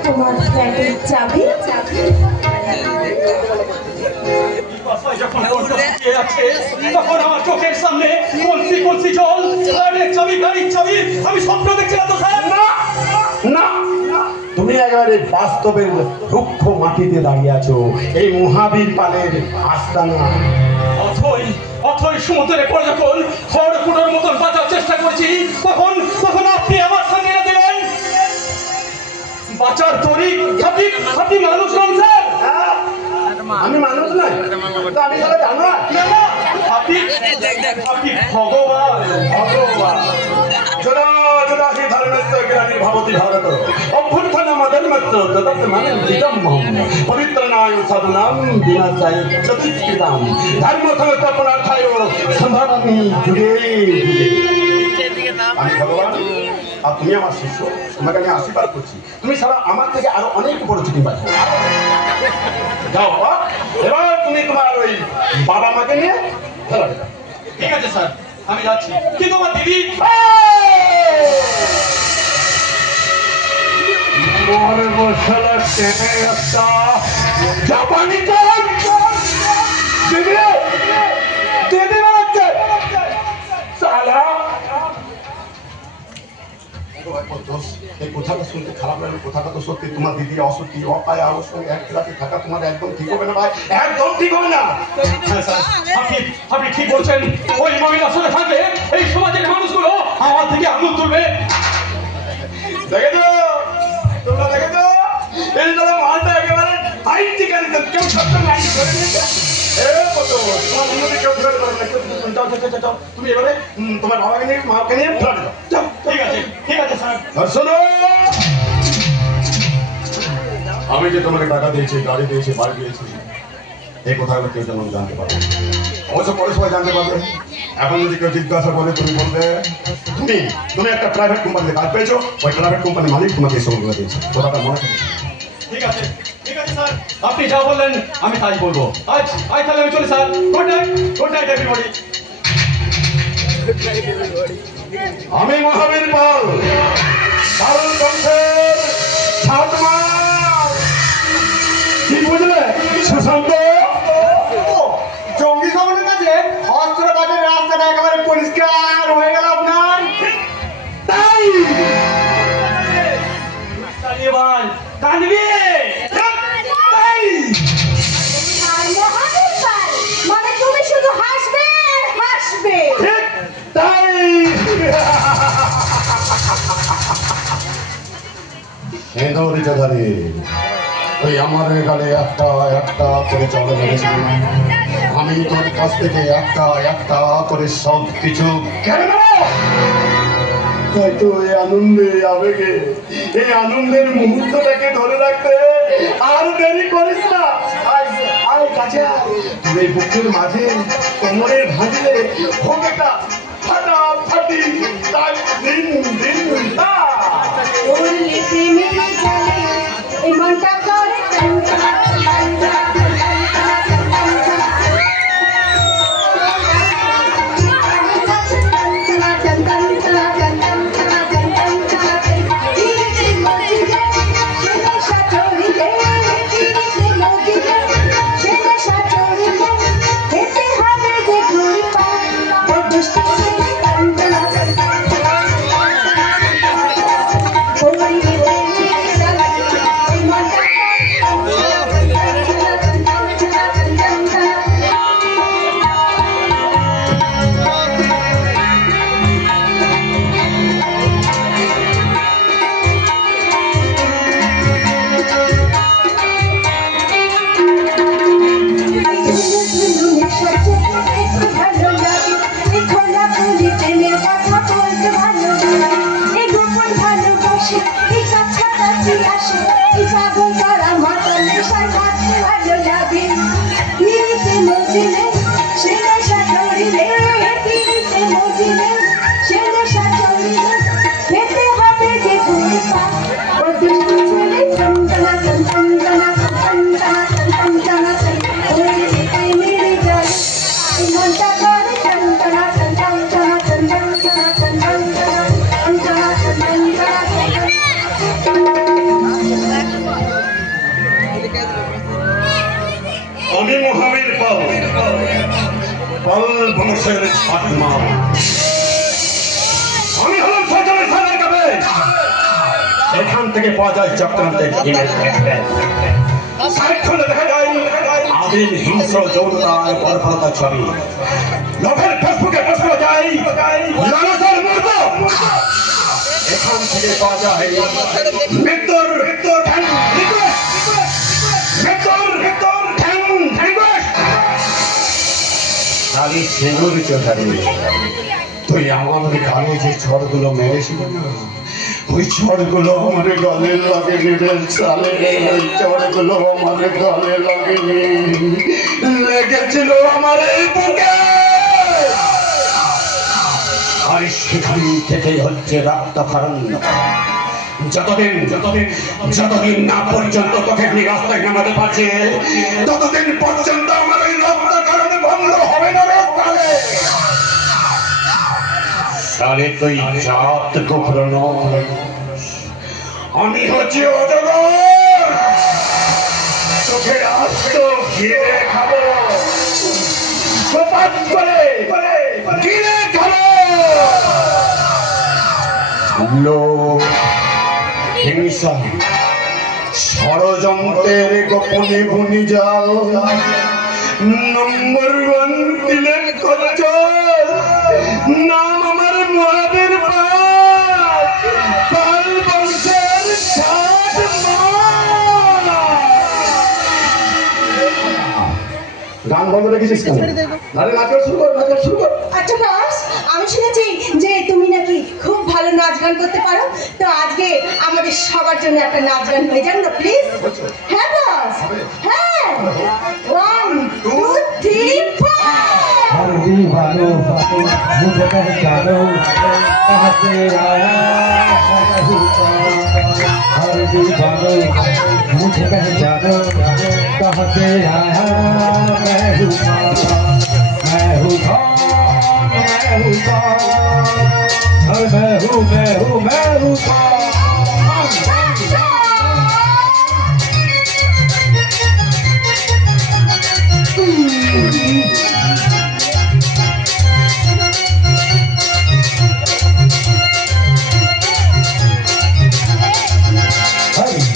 তোমার ফ্ল্যাটের চাবি। যখন আছে তখন আমার চোখের সামনে কলসি জল, চাবি গাড়ির চাবি, আমি স্বপ্ন দেখছিলাম তো স্যার। তুমি একেবারে বাস্তবের রুক্ষ মাটিতে দাঁড়িয়ে আছো এই মহাবীর পালের আস্তানা। অথই সমুদ্রে পড়ে যখন খড়কুটোর মতন বাঁচার চেষ্টা করছি তখন আপনি আমার সঙ্গে দিলেন বাঁচার তরি। আপনি মানুষ নন স্যার। আমি মানুষ নই তো আমি তাহলে জানো আপনি ভগবান। জোড়া জোড়া হি ধর্মেস্য জ্ঞানী ভবতি ভারত অভ্যুত্থান মদন্মত্ত তদত্ত মানেন বিদম্বম পবিত্রনায় সাধনাম বিনাশায় চতুষ্কৃতাম ধর্ম সংস্থাপনার্থায় সম্ভাবমি যুগে আমি ভগবান আর তুমি আমার শিষ্য, তোমাকে আমি আশীর্বাদ করছি। তুমি সারা আমার থেকে আরো অনেক বড় চিঠি পাচ্ছ। যাও বাবা, এবার তুমি তোমার ওই বাবা মাকে নিয়ে চলো। ঠিক আছে স্যার, আমি যাচ্ছি। কিন্তু আমার দিদি মরে মশলা টেনে একটা জাপানি চাল দিদি দিদি বানাচ্ছে সালা। এই কথাটা শুনতে খারাপ লাগলো, কথাটা তো সত্যি। তোমার দিদি অসত্যি অপায় আমার সঙ্গে এক রাতে থাকা তোমার একদম ঠিক হবে না ভাই, একদম ঠিক হবে না। হ্যাঁ স্যার, আপনি ঠিক বলছেন। ওই মহিলার সঙ্গে থাকলে এই সমাজের মানুষগুলো আমার থেকে আঙুল তুলবে। দেখেছো তোমরা, দেখেছো এই যারা মালটা একেবারে আইন ঠিক আছে, কেউ সত্য লাইন ধরে নিয়েছে। তোমার উন্নতি কেউ ধরে পারবে না। যাও, তুমি এবারে তোমার বাবাকে নিয়ে মাকে নিয়ে ফেলে দাও। ঠিক আছে স্যার। শোনো, আমি যে তোমাকে টাকা দিয়েছি, গাড়ি দিয়েছি, বাড়ি দিয়েছি, এই কথাগুলো কেউ যেন জানতে পারবে। অবশ্য পরে সবাই জানতে পারবে। এখন যদি কেউ জিজ্ঞাসা করে তুমি বলবে তুমি একটা প্রাইভেট কোম্পানিতে কাজ পেয়েছো, ওই প্রাইভেট কোম্পানির মালিক তোমাকে এই সবগুলো দিয়েছে। কথাটা মনে থাকে। ঠিক আছে স্যার, আপনি যা বললেন আমি তাই বলবো। আজ তাহলে আমি চলি স্যার। Good night everybody. আমি মহাবীর পাল, পাল বংশের ছাত্মা। কি বুঝলে সুশান্ত? জঙ্গি সামনের কাছে অস্ত্র কাজের রাস্তাটা একেবারে পরিষ্কার হয়ে গেল আপনার। তাই তালিবান কানবি আর মহাবীর পাল মানে তুমি শুধু হাসবে আর হাসবে। ঠিক তাই। ধরে ওই আমার গালে একটা একটা করে চলে যাচ্ছে। আমি তোর কাছ থেকে একটা একটা করে সব কিছু কেড়ে নেব। হয়তো এই আনন্দে আবেগে এই আনন্দের মুহূর্তটাকে ধরে রাখতে আর দেরি করিস না। আয় কাছে আয়। তোর এই বুকের মাঝে কোমরের ভাঁজে হোক একটা ফাটাফাটি তাই দিন দিন না। উড়লে প্রেমের জালে এই মনটা করে আমি মহাবীর পাল, পাল বংশের ছাত্মা। আমি হলাম সরকারের সাদের কাবে। এখান থেকে পাওয়া যায় চক্রান্তের ইমেজ। সারাক্ষণ দেখা যায় আদিম হিংস্র যৌনতার বর্বরতা ছবি। লোকের ফেসবুকে পোস্ট করা যায় লালসার মূর্ত। এখান থেকে পাওয়া যায় মৃত্যুর খালি সিঁদুর চোখারি। তুই আমার গালে যে ছড়গুলো মেরেছিল না, ওই ছড়গুলো আমার গালে লাগেনি রে সালে। ওই ছড়গুলো আমার গালে লাগেনি, লেগেছিল আমার এই বুকে। আর সেখান থেকেই হচ্ছে রক্তক্ষরণ। যতদিন না পর্যন্ত তোকে আমি রাস্তায় নামাতে পারছি, ততদিন পর্যন্ত আমার এই রক্তক্ষরণ বন্ধ হবে না রে সালে। সালে তুই জাত গোখর নয়, আমি হচ্ছি অজগর। তোকে আস্ত ঘিরে খাবো, সোপাত করে ঘিরে খাবো। লোক, হিংসা, ষড়যন্ত্রের গোপনে ভুনি যাও। নম্বর 1 তিলেক খচ্চর, নাম আমার মহাবীর পাল বংশের সাত গান বন্ধ রেখেছিস কেন? নাচ শুরু কর। আচ্ছা বস, আমি শুনেছি যে তুমি নাকি খুব ভালো নাচ গান করতে পারো, তো আজকে আমাদের সবার জন্য একটা নাচ গান হয়ে যান না প্লিজ। হ্যাঁ বস, হ্যাঁ। 1 2 3 4। हर दीवानो मुझे पहचानो, कहाँ से आया मैं हूँ कौन। हर दीवानो मुझे पहचानो, कहाँ से आया मैं हूँ कौन। मैं हूँ कौन, मैं हूँ कौन, हर मैं हूँ कौन।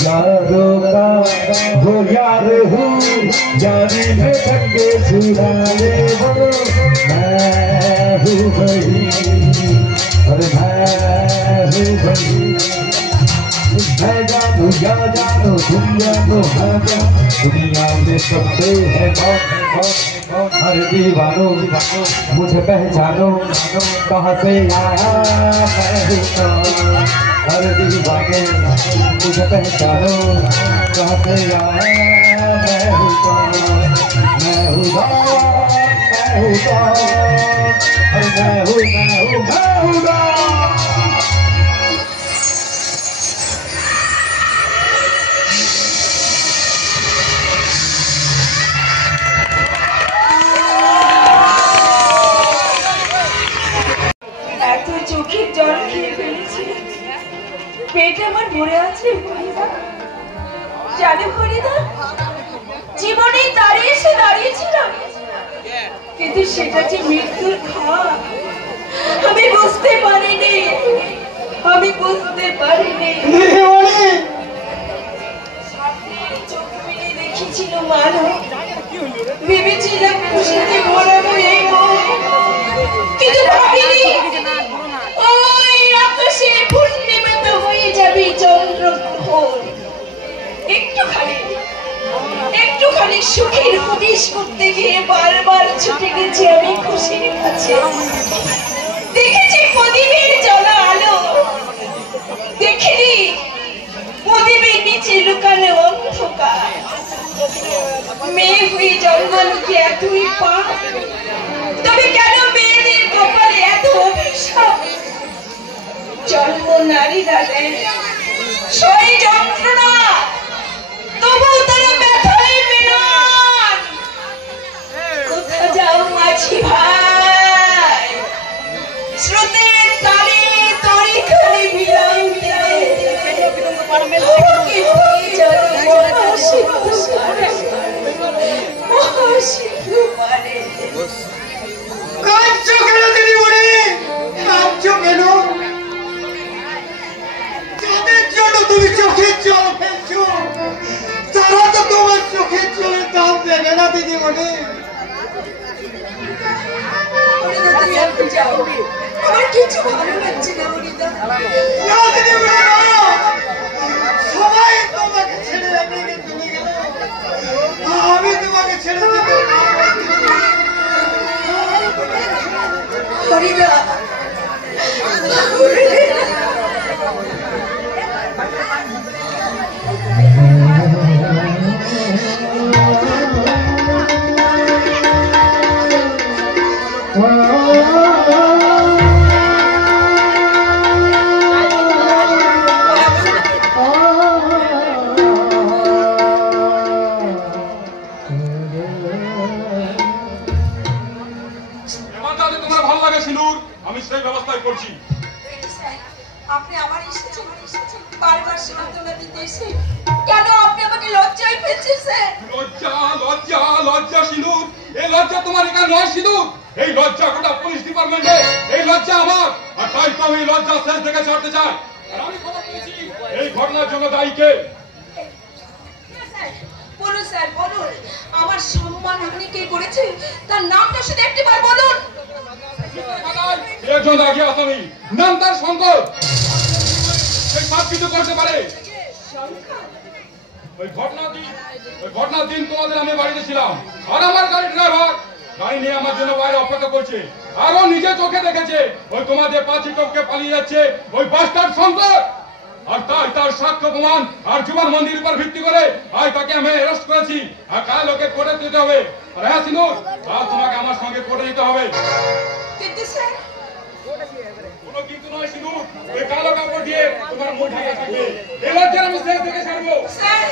यारों का वो यार हूँ, जाने में धक्के छुड़ाने वो मैं हूँ वही, अरे मैं हूँ वही। मैं जानू या जानो, तुम जानो मैं जानो, दुनिया में सबसे है कौन। हर दीवानो मुझे पहचानो, कहाँ से आया मैं हूँ कौन। हर दीवानो मुझे पहचानो, कहाँ से आया मैं हूँ कौन। मैं हूँ कौन, मैं हूँ कौन, अरे मैं हूँ कौन। এত চোখের জল খেয়ে ফেলেছি, পেট আমার ভরে আছে ফরিদা। জানো ফরিদা, জীবনে তারে এসে দাঁড়িয়েছিলাম, কিন্তু সেটা যে মৃত্যুর খাওয়া আমি বুঝতে পারিনি। চোখ মেলে দেখেছিল মানো, ভেবেছিলাম খুশিতে ভরানো এই মন, কিন্তু ভাবিনি ওই আকাশে পূর্ণিমাতে হয়ে যাবে চন্দ্রগ্রহণ। একটুখানি সুখের হদিশ করতে গিয়ে বারবার ছুটে গেছি আমি খুশির কাছে। দেখেছি প্রদীপের জ্বলা আলো, দেখিনি প্রদীপের নিচে লুকানো অন্ধকার। মেয়ে হয়ে জন্মানোকে এতই পাপ, তবে কেন মেয়েদের কপালে এত অভিশাপ? জন্ম নারীরা দেয় সই যন্ত্রণা, তবু তারা ব্যথায় মেলান। কোথা যাও মাঝি ভাই, স্রোতের তারে তরি খালি বিরাম দিলে আমাকে ভুলে যাবে মহাসিন্ধু পারে। কাঁদছো কেন দিদিমণি, কাঁদছো কেন? যাদের জন্য তুমি চোখের জল ফেলছো, তারা তো তোমার চোখের জলের দাম দেবে না দিদি বলে। আমার কিছু ভালো লাগছে না হরিদা। না দিদি বলে না, সবাই তোমাকে ছেড়ে রেখে চলে গেল, আমি তোমাকে ছেড়ে দেবো না। হরিদা তোমার ভালো লাগে সিঁদুর, আমি সেই ব্যবস্থাই করছি। আপনি আমার এসেছেন বারবার সান্ত্বনা দিতে এসে কেন আপনি আমাকে লজ্জায় ফেলছেন? লজ্জা লজ্জা লজ্জা সিঁদুর, এই লজ্জা তোমার এখানে নয় সিঁদুর, এই লজ্জা গোটা পুলিশ ডিপার্টমেন্টে, এই লজ্জা আমার। আর তাই তো আমি লজ্জা শেষ থেকে ছাড়তে চাই। আর আমি খবর পেয়েছি এই ঘটনার জন্য দায়ী কে। বলুন স্যার বলুন, আমার সম্মান হানি কে করেছে তার নামটা শুধু একবার বলুন। একজন আগে আসামি, নাম তার শঙ্কর। সেই সব কিছু করতে পারে। ওই ঘটনার দিন তোমাদের আমি বাড়িতে ছিলাম, আর আমার গাড়ি ড্রাইভার গাড়ি নিয়ে আমার জন্য বাইরে অপেক্ষা করছে। আর ও নিজে চোখে দেখেছে ওই তোমাদের পাঁচি টপকে পালিয়ে যাচ্ছে ওই বাস্টার্ড শঙ্কর। আর তাই তার সাক্ষ্য প্রমাণ আর জীবন মন্দির উপর ভিত্তি করে আজ তাকে আমি অ্যারেস্ট করেছি। আর কাল ওকে কোর্টে দিতে হবে। আর হ্যাঁ সিনুর, কাল তোমাকে আমার সঙ্গে কোর্টে দিতে হবে। কিন্তু স্যার কোনো কিন্তু নয় সিনুর, ওই কালো কাপড় দিয়ে তোমার মুখ ঢাকা থাকবে। এই লজ্জার আমি শেষ থেকে ছাড়বো। স্যার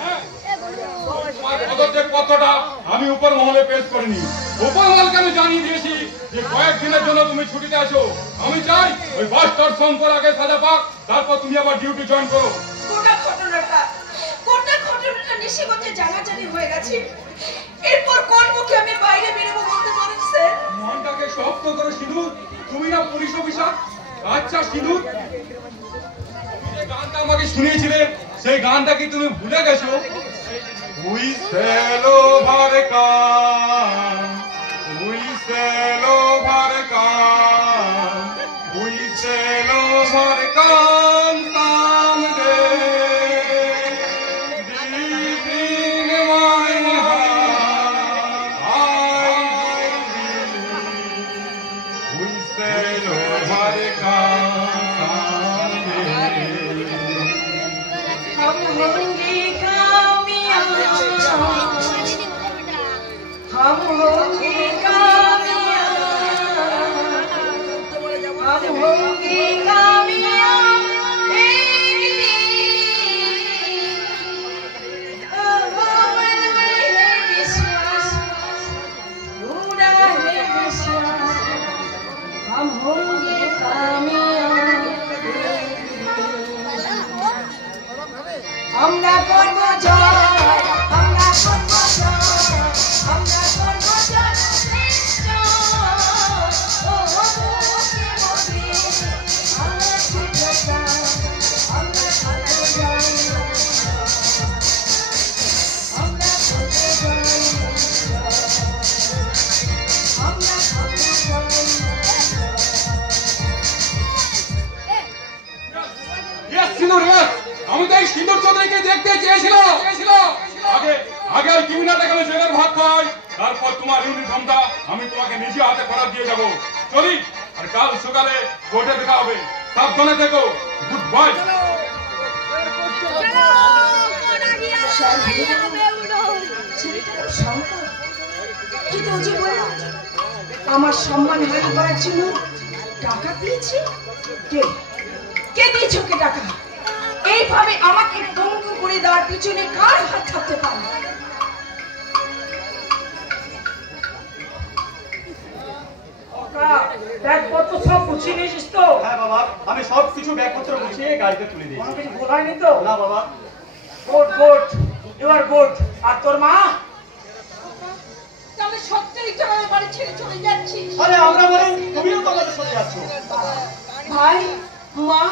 হ্যাঁ, তোমার পদত্যাগ পত্রটা আমি উপর মহলে পেশ করিনি। উপর মহলকে আমি জানিয়ে দিয়েছি যে কয়েকদিনের জন্য তুমি ছুটিতে আছো। আমি চাই ওই বাস্টার্ড শঙ্কর আগে সাজা পাক, তারপর তুমি আবার ডিউটি জয়েন করো। গোটা ঘটনাটা নিশিগঞ্জে জানাজানি হয়ে গেছে। এরপর কোন মুখে আমি বাইরে বেরোবো বলতে পারেন স্যার? মনটাকে শক্ত করো সিঁদুর, তুমি না পুলিশ অফিসার। আচ্ছা সিঁদুর, যে গানটা আমাকে শুনিয়েছিলে সেই গানটা কি তুমি ভুলে গেছো? উই সেলো ভার কান, উই সেলো ভার কান, উই সেলো ভার কান কান দে দিবিন মাই হাই উই সেলো ভার কান দে। हम होंगे कामयाब, हम होंगे कामयाब, हम होंगे कामयाब एक दिन। मन में है विश्वास, पूरा है विश्वास, हम होंगे कामयाब। আমরা করব জয়, আমরা করব জয়, আমরা করব জয় শ্রেষ্ঠ। ও মুক্তি মোদী, আমরা ছুটে যাই, আমরা করব জয়, আমরা করব জয়, আমরা করব জয়। Yes, সিঁদুর, yes! আমি তো এই সিঁদুর চৌধুরীকে দেখতে চেয়েছিলাম। আগে ওই ক্রিমিনালটাকে আমি জেলের ভাত খাই, তারপর তোমার ইউনিফর্মটা আমি তোমাকে নিজে হাতে খরচ দিয়ে যাবো। চলি, আর কাল সকালে কোর্টে দেখা হবে। সাবধানে থেকো। Good bye. কিন্তু ও যে বলল আমার সম্মান হানি করার জন্য টাকা দিয়েছে। কে কে দিয়েছে ওকে টাকা? এইভাবে আমাকে পঙ্গু করে দেওয়ার পিছনে কার হাত থাকতে পারে? ব্যাগপত্র সব গুছিয়ে নিয়েছিস তো? হ্যাঁ বাবা, আমি সব কিছু ব্যাগপত্র গুছিয়ে গাড়িতে তুলে দিয়েছি। কোনো কিছু ভুল হয়নি তো? না বাবা। Good good, you are good. আর তোর মা? তাহলে সত্যিই তো আমার বাড়ি ছেড়ে চলে যাচ্ছি। আরে আমরা বলেন তুমিও তো আমাদের সাথে যাচ্ছ। ভাই মা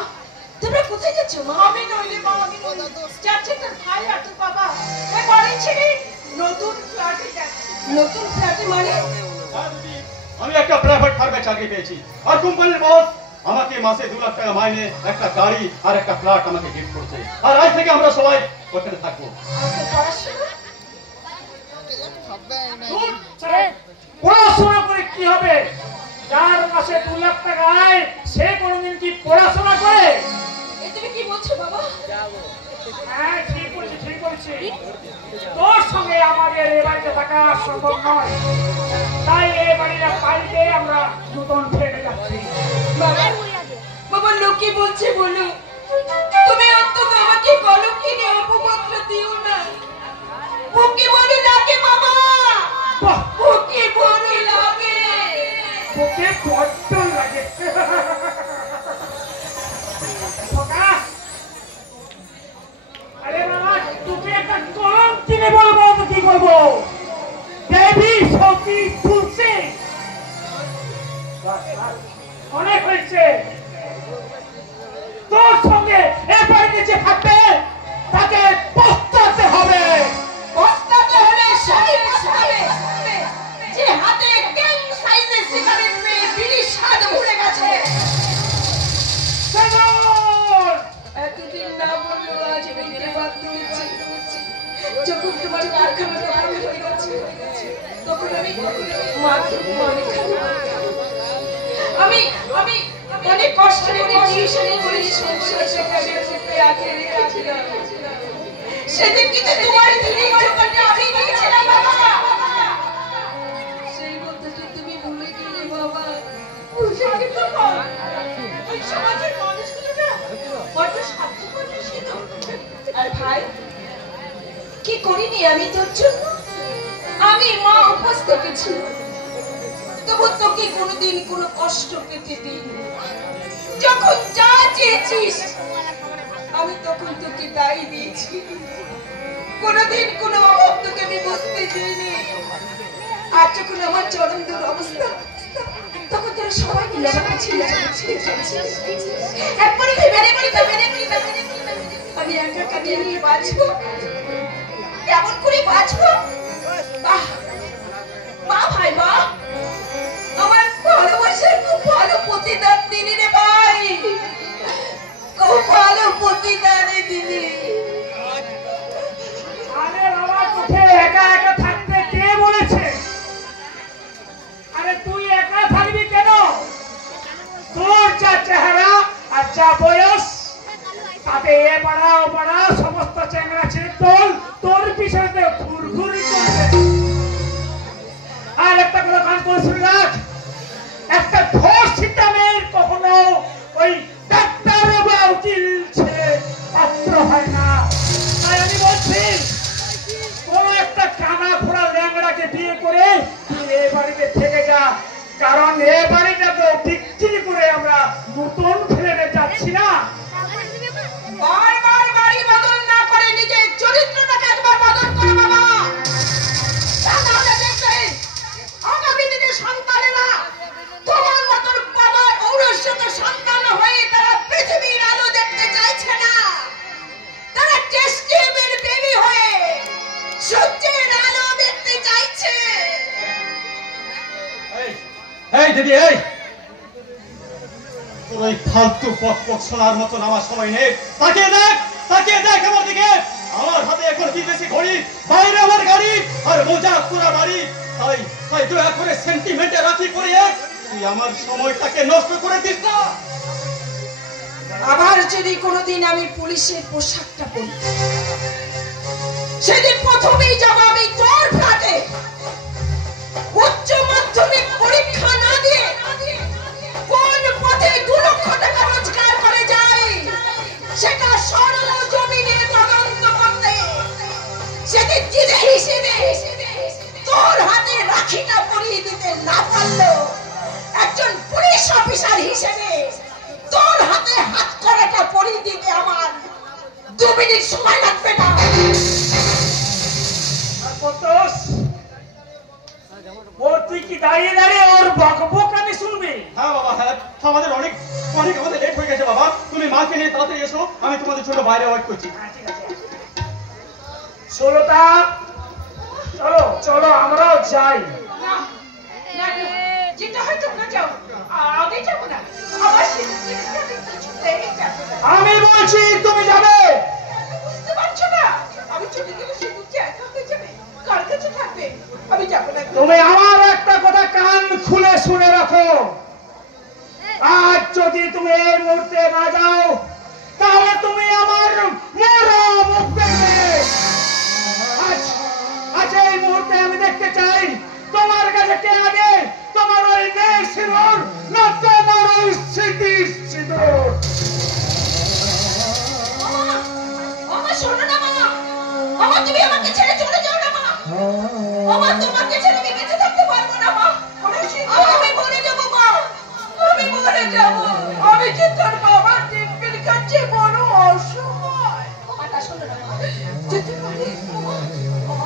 তোমরা কোথায় যাচ্ছ মা? আমি নইলে মা, আমি নইলে যাচ্ছে তোর ভাই আর তোর বাবা। এই বাড়ি ছেড়ে নতুন ফ্ল্যাটে যাচ্ছে। নতুন ফ্ল্যাটে মানে? আমি একটা প্রাইভেট ফার্মে চাকরি পেয়েছি, আর কোম্পানির বস আমাকে মাসে 2 লাখ টাকা মাইনে একটা গাড়ি আর একটা ফ্ল্যাট আমাকে গিফট করছে। আর আজ থেকে আমরা সবাই ওখানে থাকবো। পড়াশোনা করে কি হবে? যার মাসে 2 লাখ টাকা আয় সে কোনোদিন কি পড়াশোনা করে? তুমি কি বলছো বাবা? হ্যাঁ ঠিক বলছি, ঠিক বলছি। তোর সঙ্গে আমাদের এ বাড়িতে থাকা সম্ভব নয়, তাই এই বাড়িটা পাল্টে আমরা নতুন ফ্ল্যাটে যাচ্ছি। বাবা, বাবা লোকে বলছে বলো, তুমি অন্তত আমাকে বলো কিনে অপমাত্র দিও না। বুকে বড় লাগে মামা, বুকে বড় লাগে, বুকে বড্ড লাগে। আরে মামা, তুমি একটা কলম কিনে বলবো তো কি করবো? দেবী সতী তুলসী, অনেক হয়েছে। তোর সঙ্গে এ বাড়িতে যে থাকবে তাকে পস্তাতে হবে। পস্তাতে হলে সেই পস্তাবে যে হাতে গ্যাং সাইজের সিগারেট নিয়ে বিড়ি স্বাদ ভুলে গেছে। এতদিন না বললো আজ বলতে বাধ্য হচ্ছে। যখন তোমার কারখানাটা বন্ধ হয়ে গেছে তখন আমি অনেক কষ্ট করে টিউশনি করে সংসারটাকে আগে রেখেছিলাম। সেদিন কিন্তু তোমার দিদি দোকানে আমি গিয়েছিলাম বাবা। সেই কথাটা তুমি ভুলে গেলে বাবা। বুঝে গেছো মা? ওই সমাজের মানুষগুলো না বড্ড স্বার্থপর ছিল। আর ভাই, কি করিনি আমি তোর জন্য? আমি মা উপোস থেকেছি, তবু তোকে কোনোদিন কোনো কষ্ট পেতে দিইনি। যখন যা চেয়েছিস আমি তখন তোকে তাই দিয়েছি। কোনোদিন কোনো অভাব তোকে আমি বুঝতে দিইনি। আর যখন আমার চরম দুরবস্থা তখন তোরা সবাই মিলে আমাকে ছেড়ে একবারে আমি একা কাটিয়ে নিয়ে বাঁচবো। কেমন করে বাঁচবো? মা ভাই মা, আমার ভালোবাসার খুব ভালো প্রতিদান দিলি রে ভাই, খুব ভালো প্রতিদান দিলি। আরে বাবা, তোকে একা একা থাকতে কে বলেছে? আরে তুই একা থাকবি কেন? তোর যা চেহারা আর যা বয়স, তাতে এ পাড়া ও পাড়া সমস্ত চ্যাংড়া ছেড়ে তোর পিছনে ঘুরঘুরি করবে। আর একটা কথা কান করে শুনে রাখ, একটা ধর্ষিতা মেয়ের কখনো ওই ডাক্তার বা উকিল ছেলে পাত্র হয় না। তাই আমি বলছি, কোন একটা কানা ঘোড়া ল্যাংড়াকে বিয়ে করে তুই এ বাড়িতে থেকে যা, কারণ এ বাড়িটা তো বিক্রি করে আমরা নতুন ফ্ল্যাটে যাচ্ছি না। বারবার বাড়ি বদল না করে নিজের চরিত্রটাকে একবার বদল করো বাবা। তাহলে দেখবেন আগামী দিনে সন্তানেরা তোমার মতন বাবার ঔরস্যত সন্তান হয়ে তারা পৃথিবীর আলো দেখতে চাইছে না। তারা টেস্ট টিউবের বেবি হয়ে সূর্যের আলো দেখতে চাইছে। এই দিদি, এই তোর ওই ফালতু পক শোনার মতন আমার সময় নেই। তাকিয়ে দেখ আমার দিকে। আমার হাতে এখন বিদেশি ঘড়ি, বাইরে আমার গাড়ি আর মোজা পুরা বাড়ি। তাই দয়া করে সেন্টিমেন্টে রাখি পড়িয়ে তুই আমার সময়টাকে নষ্ট করে দিস না। আবার যদি কোনোদিন আমি পুলিশের পোশাকটা পরি, সেদিন প্রথমেই যাব আমি তোর ফ্ল্যাটে। উচ্চ মাধ্যমিক পরীক্ষা না দিয়ে কোন পথে 2 লক্ষ টাকা রোজগার করে যায় সেটা সরজমিনে তদন্ত করতে। সেদিন জিদে হিসেবে তোর হাতে রাখিটা পরিয়ে দিতে না পারলেও একজন পুলিশ অফিসার হিসেবে তোর হাতে হাত করাটা পরিয়ে দিতে আমার 2 মিনিট সময় লাগবে না। তুই কি দাঁড়িয়ে দাঁড়িয়ে ওর বকবকানি শুনবি? হ্যাঁ বাবা, হ্যাঁ, আমাদের অনেক লেট হয়ে গেছে বাবা। তুমি মাকে নিয়ে তাড়াতাড়ি এসো, আমি তোমাদের ছোট বাইরে ওয়েট করছি। ষোলোটা চলো চলো আমরাও যাই। না না গো, যেটা হয় তোমরা যাও, আগে যাবো না। আমার সিঁদুর ছুটেই যাবো না। আমি বলছি তুমি যাবে। বুঝতে পারছো না, আমি চলে গেলে সিঁদুর যে একা হয়ে যাবে, কার কাছে থাকবে? আমি যাবো না। তুমি আমার একটা কথা কান খুলে শুনে রাখো, আজ যদি তুমি এই মুহূর্তে না যাও তাহলে তুমি আমার মরা মুখ দেখবে। আজ এই মুহূর্তে আমি দেখতে চাই তোমার কাছে কে আগে, তোমার ওই মেয়ের সিঁদুর না তোমার ওই স্মৃতির সিঁদুর। মামা শোনো না মামা, মামা তুমি আমাকে ছেড়ে চলে যাও না মা। মামা তোমাকে ছেড়ে আমি বেঁচে থাকতে পারবো না মা। আমি মরে যাবো মা, আমি মরে যাবো। আমি যে তোর বাবার টিপ্পির কাছে বড় অসহায়। মামাটা শোনো না মা, যেতে পারি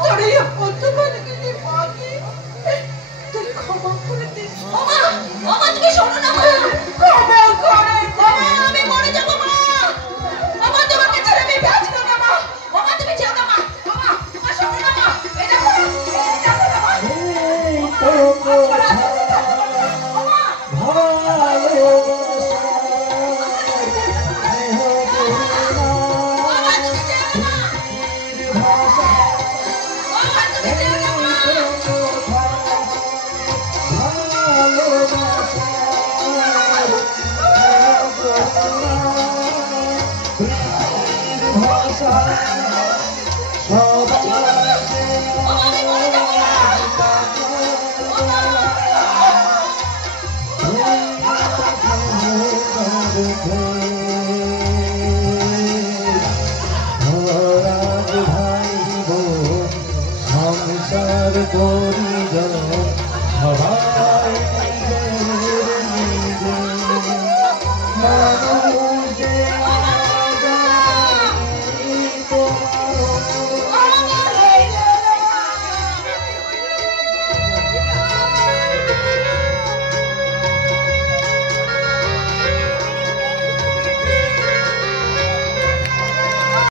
তোর এই অপরাধ গেলে মাকে তুই ক্ষমা করে দে। মামা মামা তুমি শোনো না মা, ক্ষমা করে দে। আমি মরে যাবো মা। মামা তোমাকে ছেড়ে আমি বাঁচবো না মা। মামা তুমি যেও না মা। মামা মামা শোনো না মা, এই দেখো না মা। সংসার করি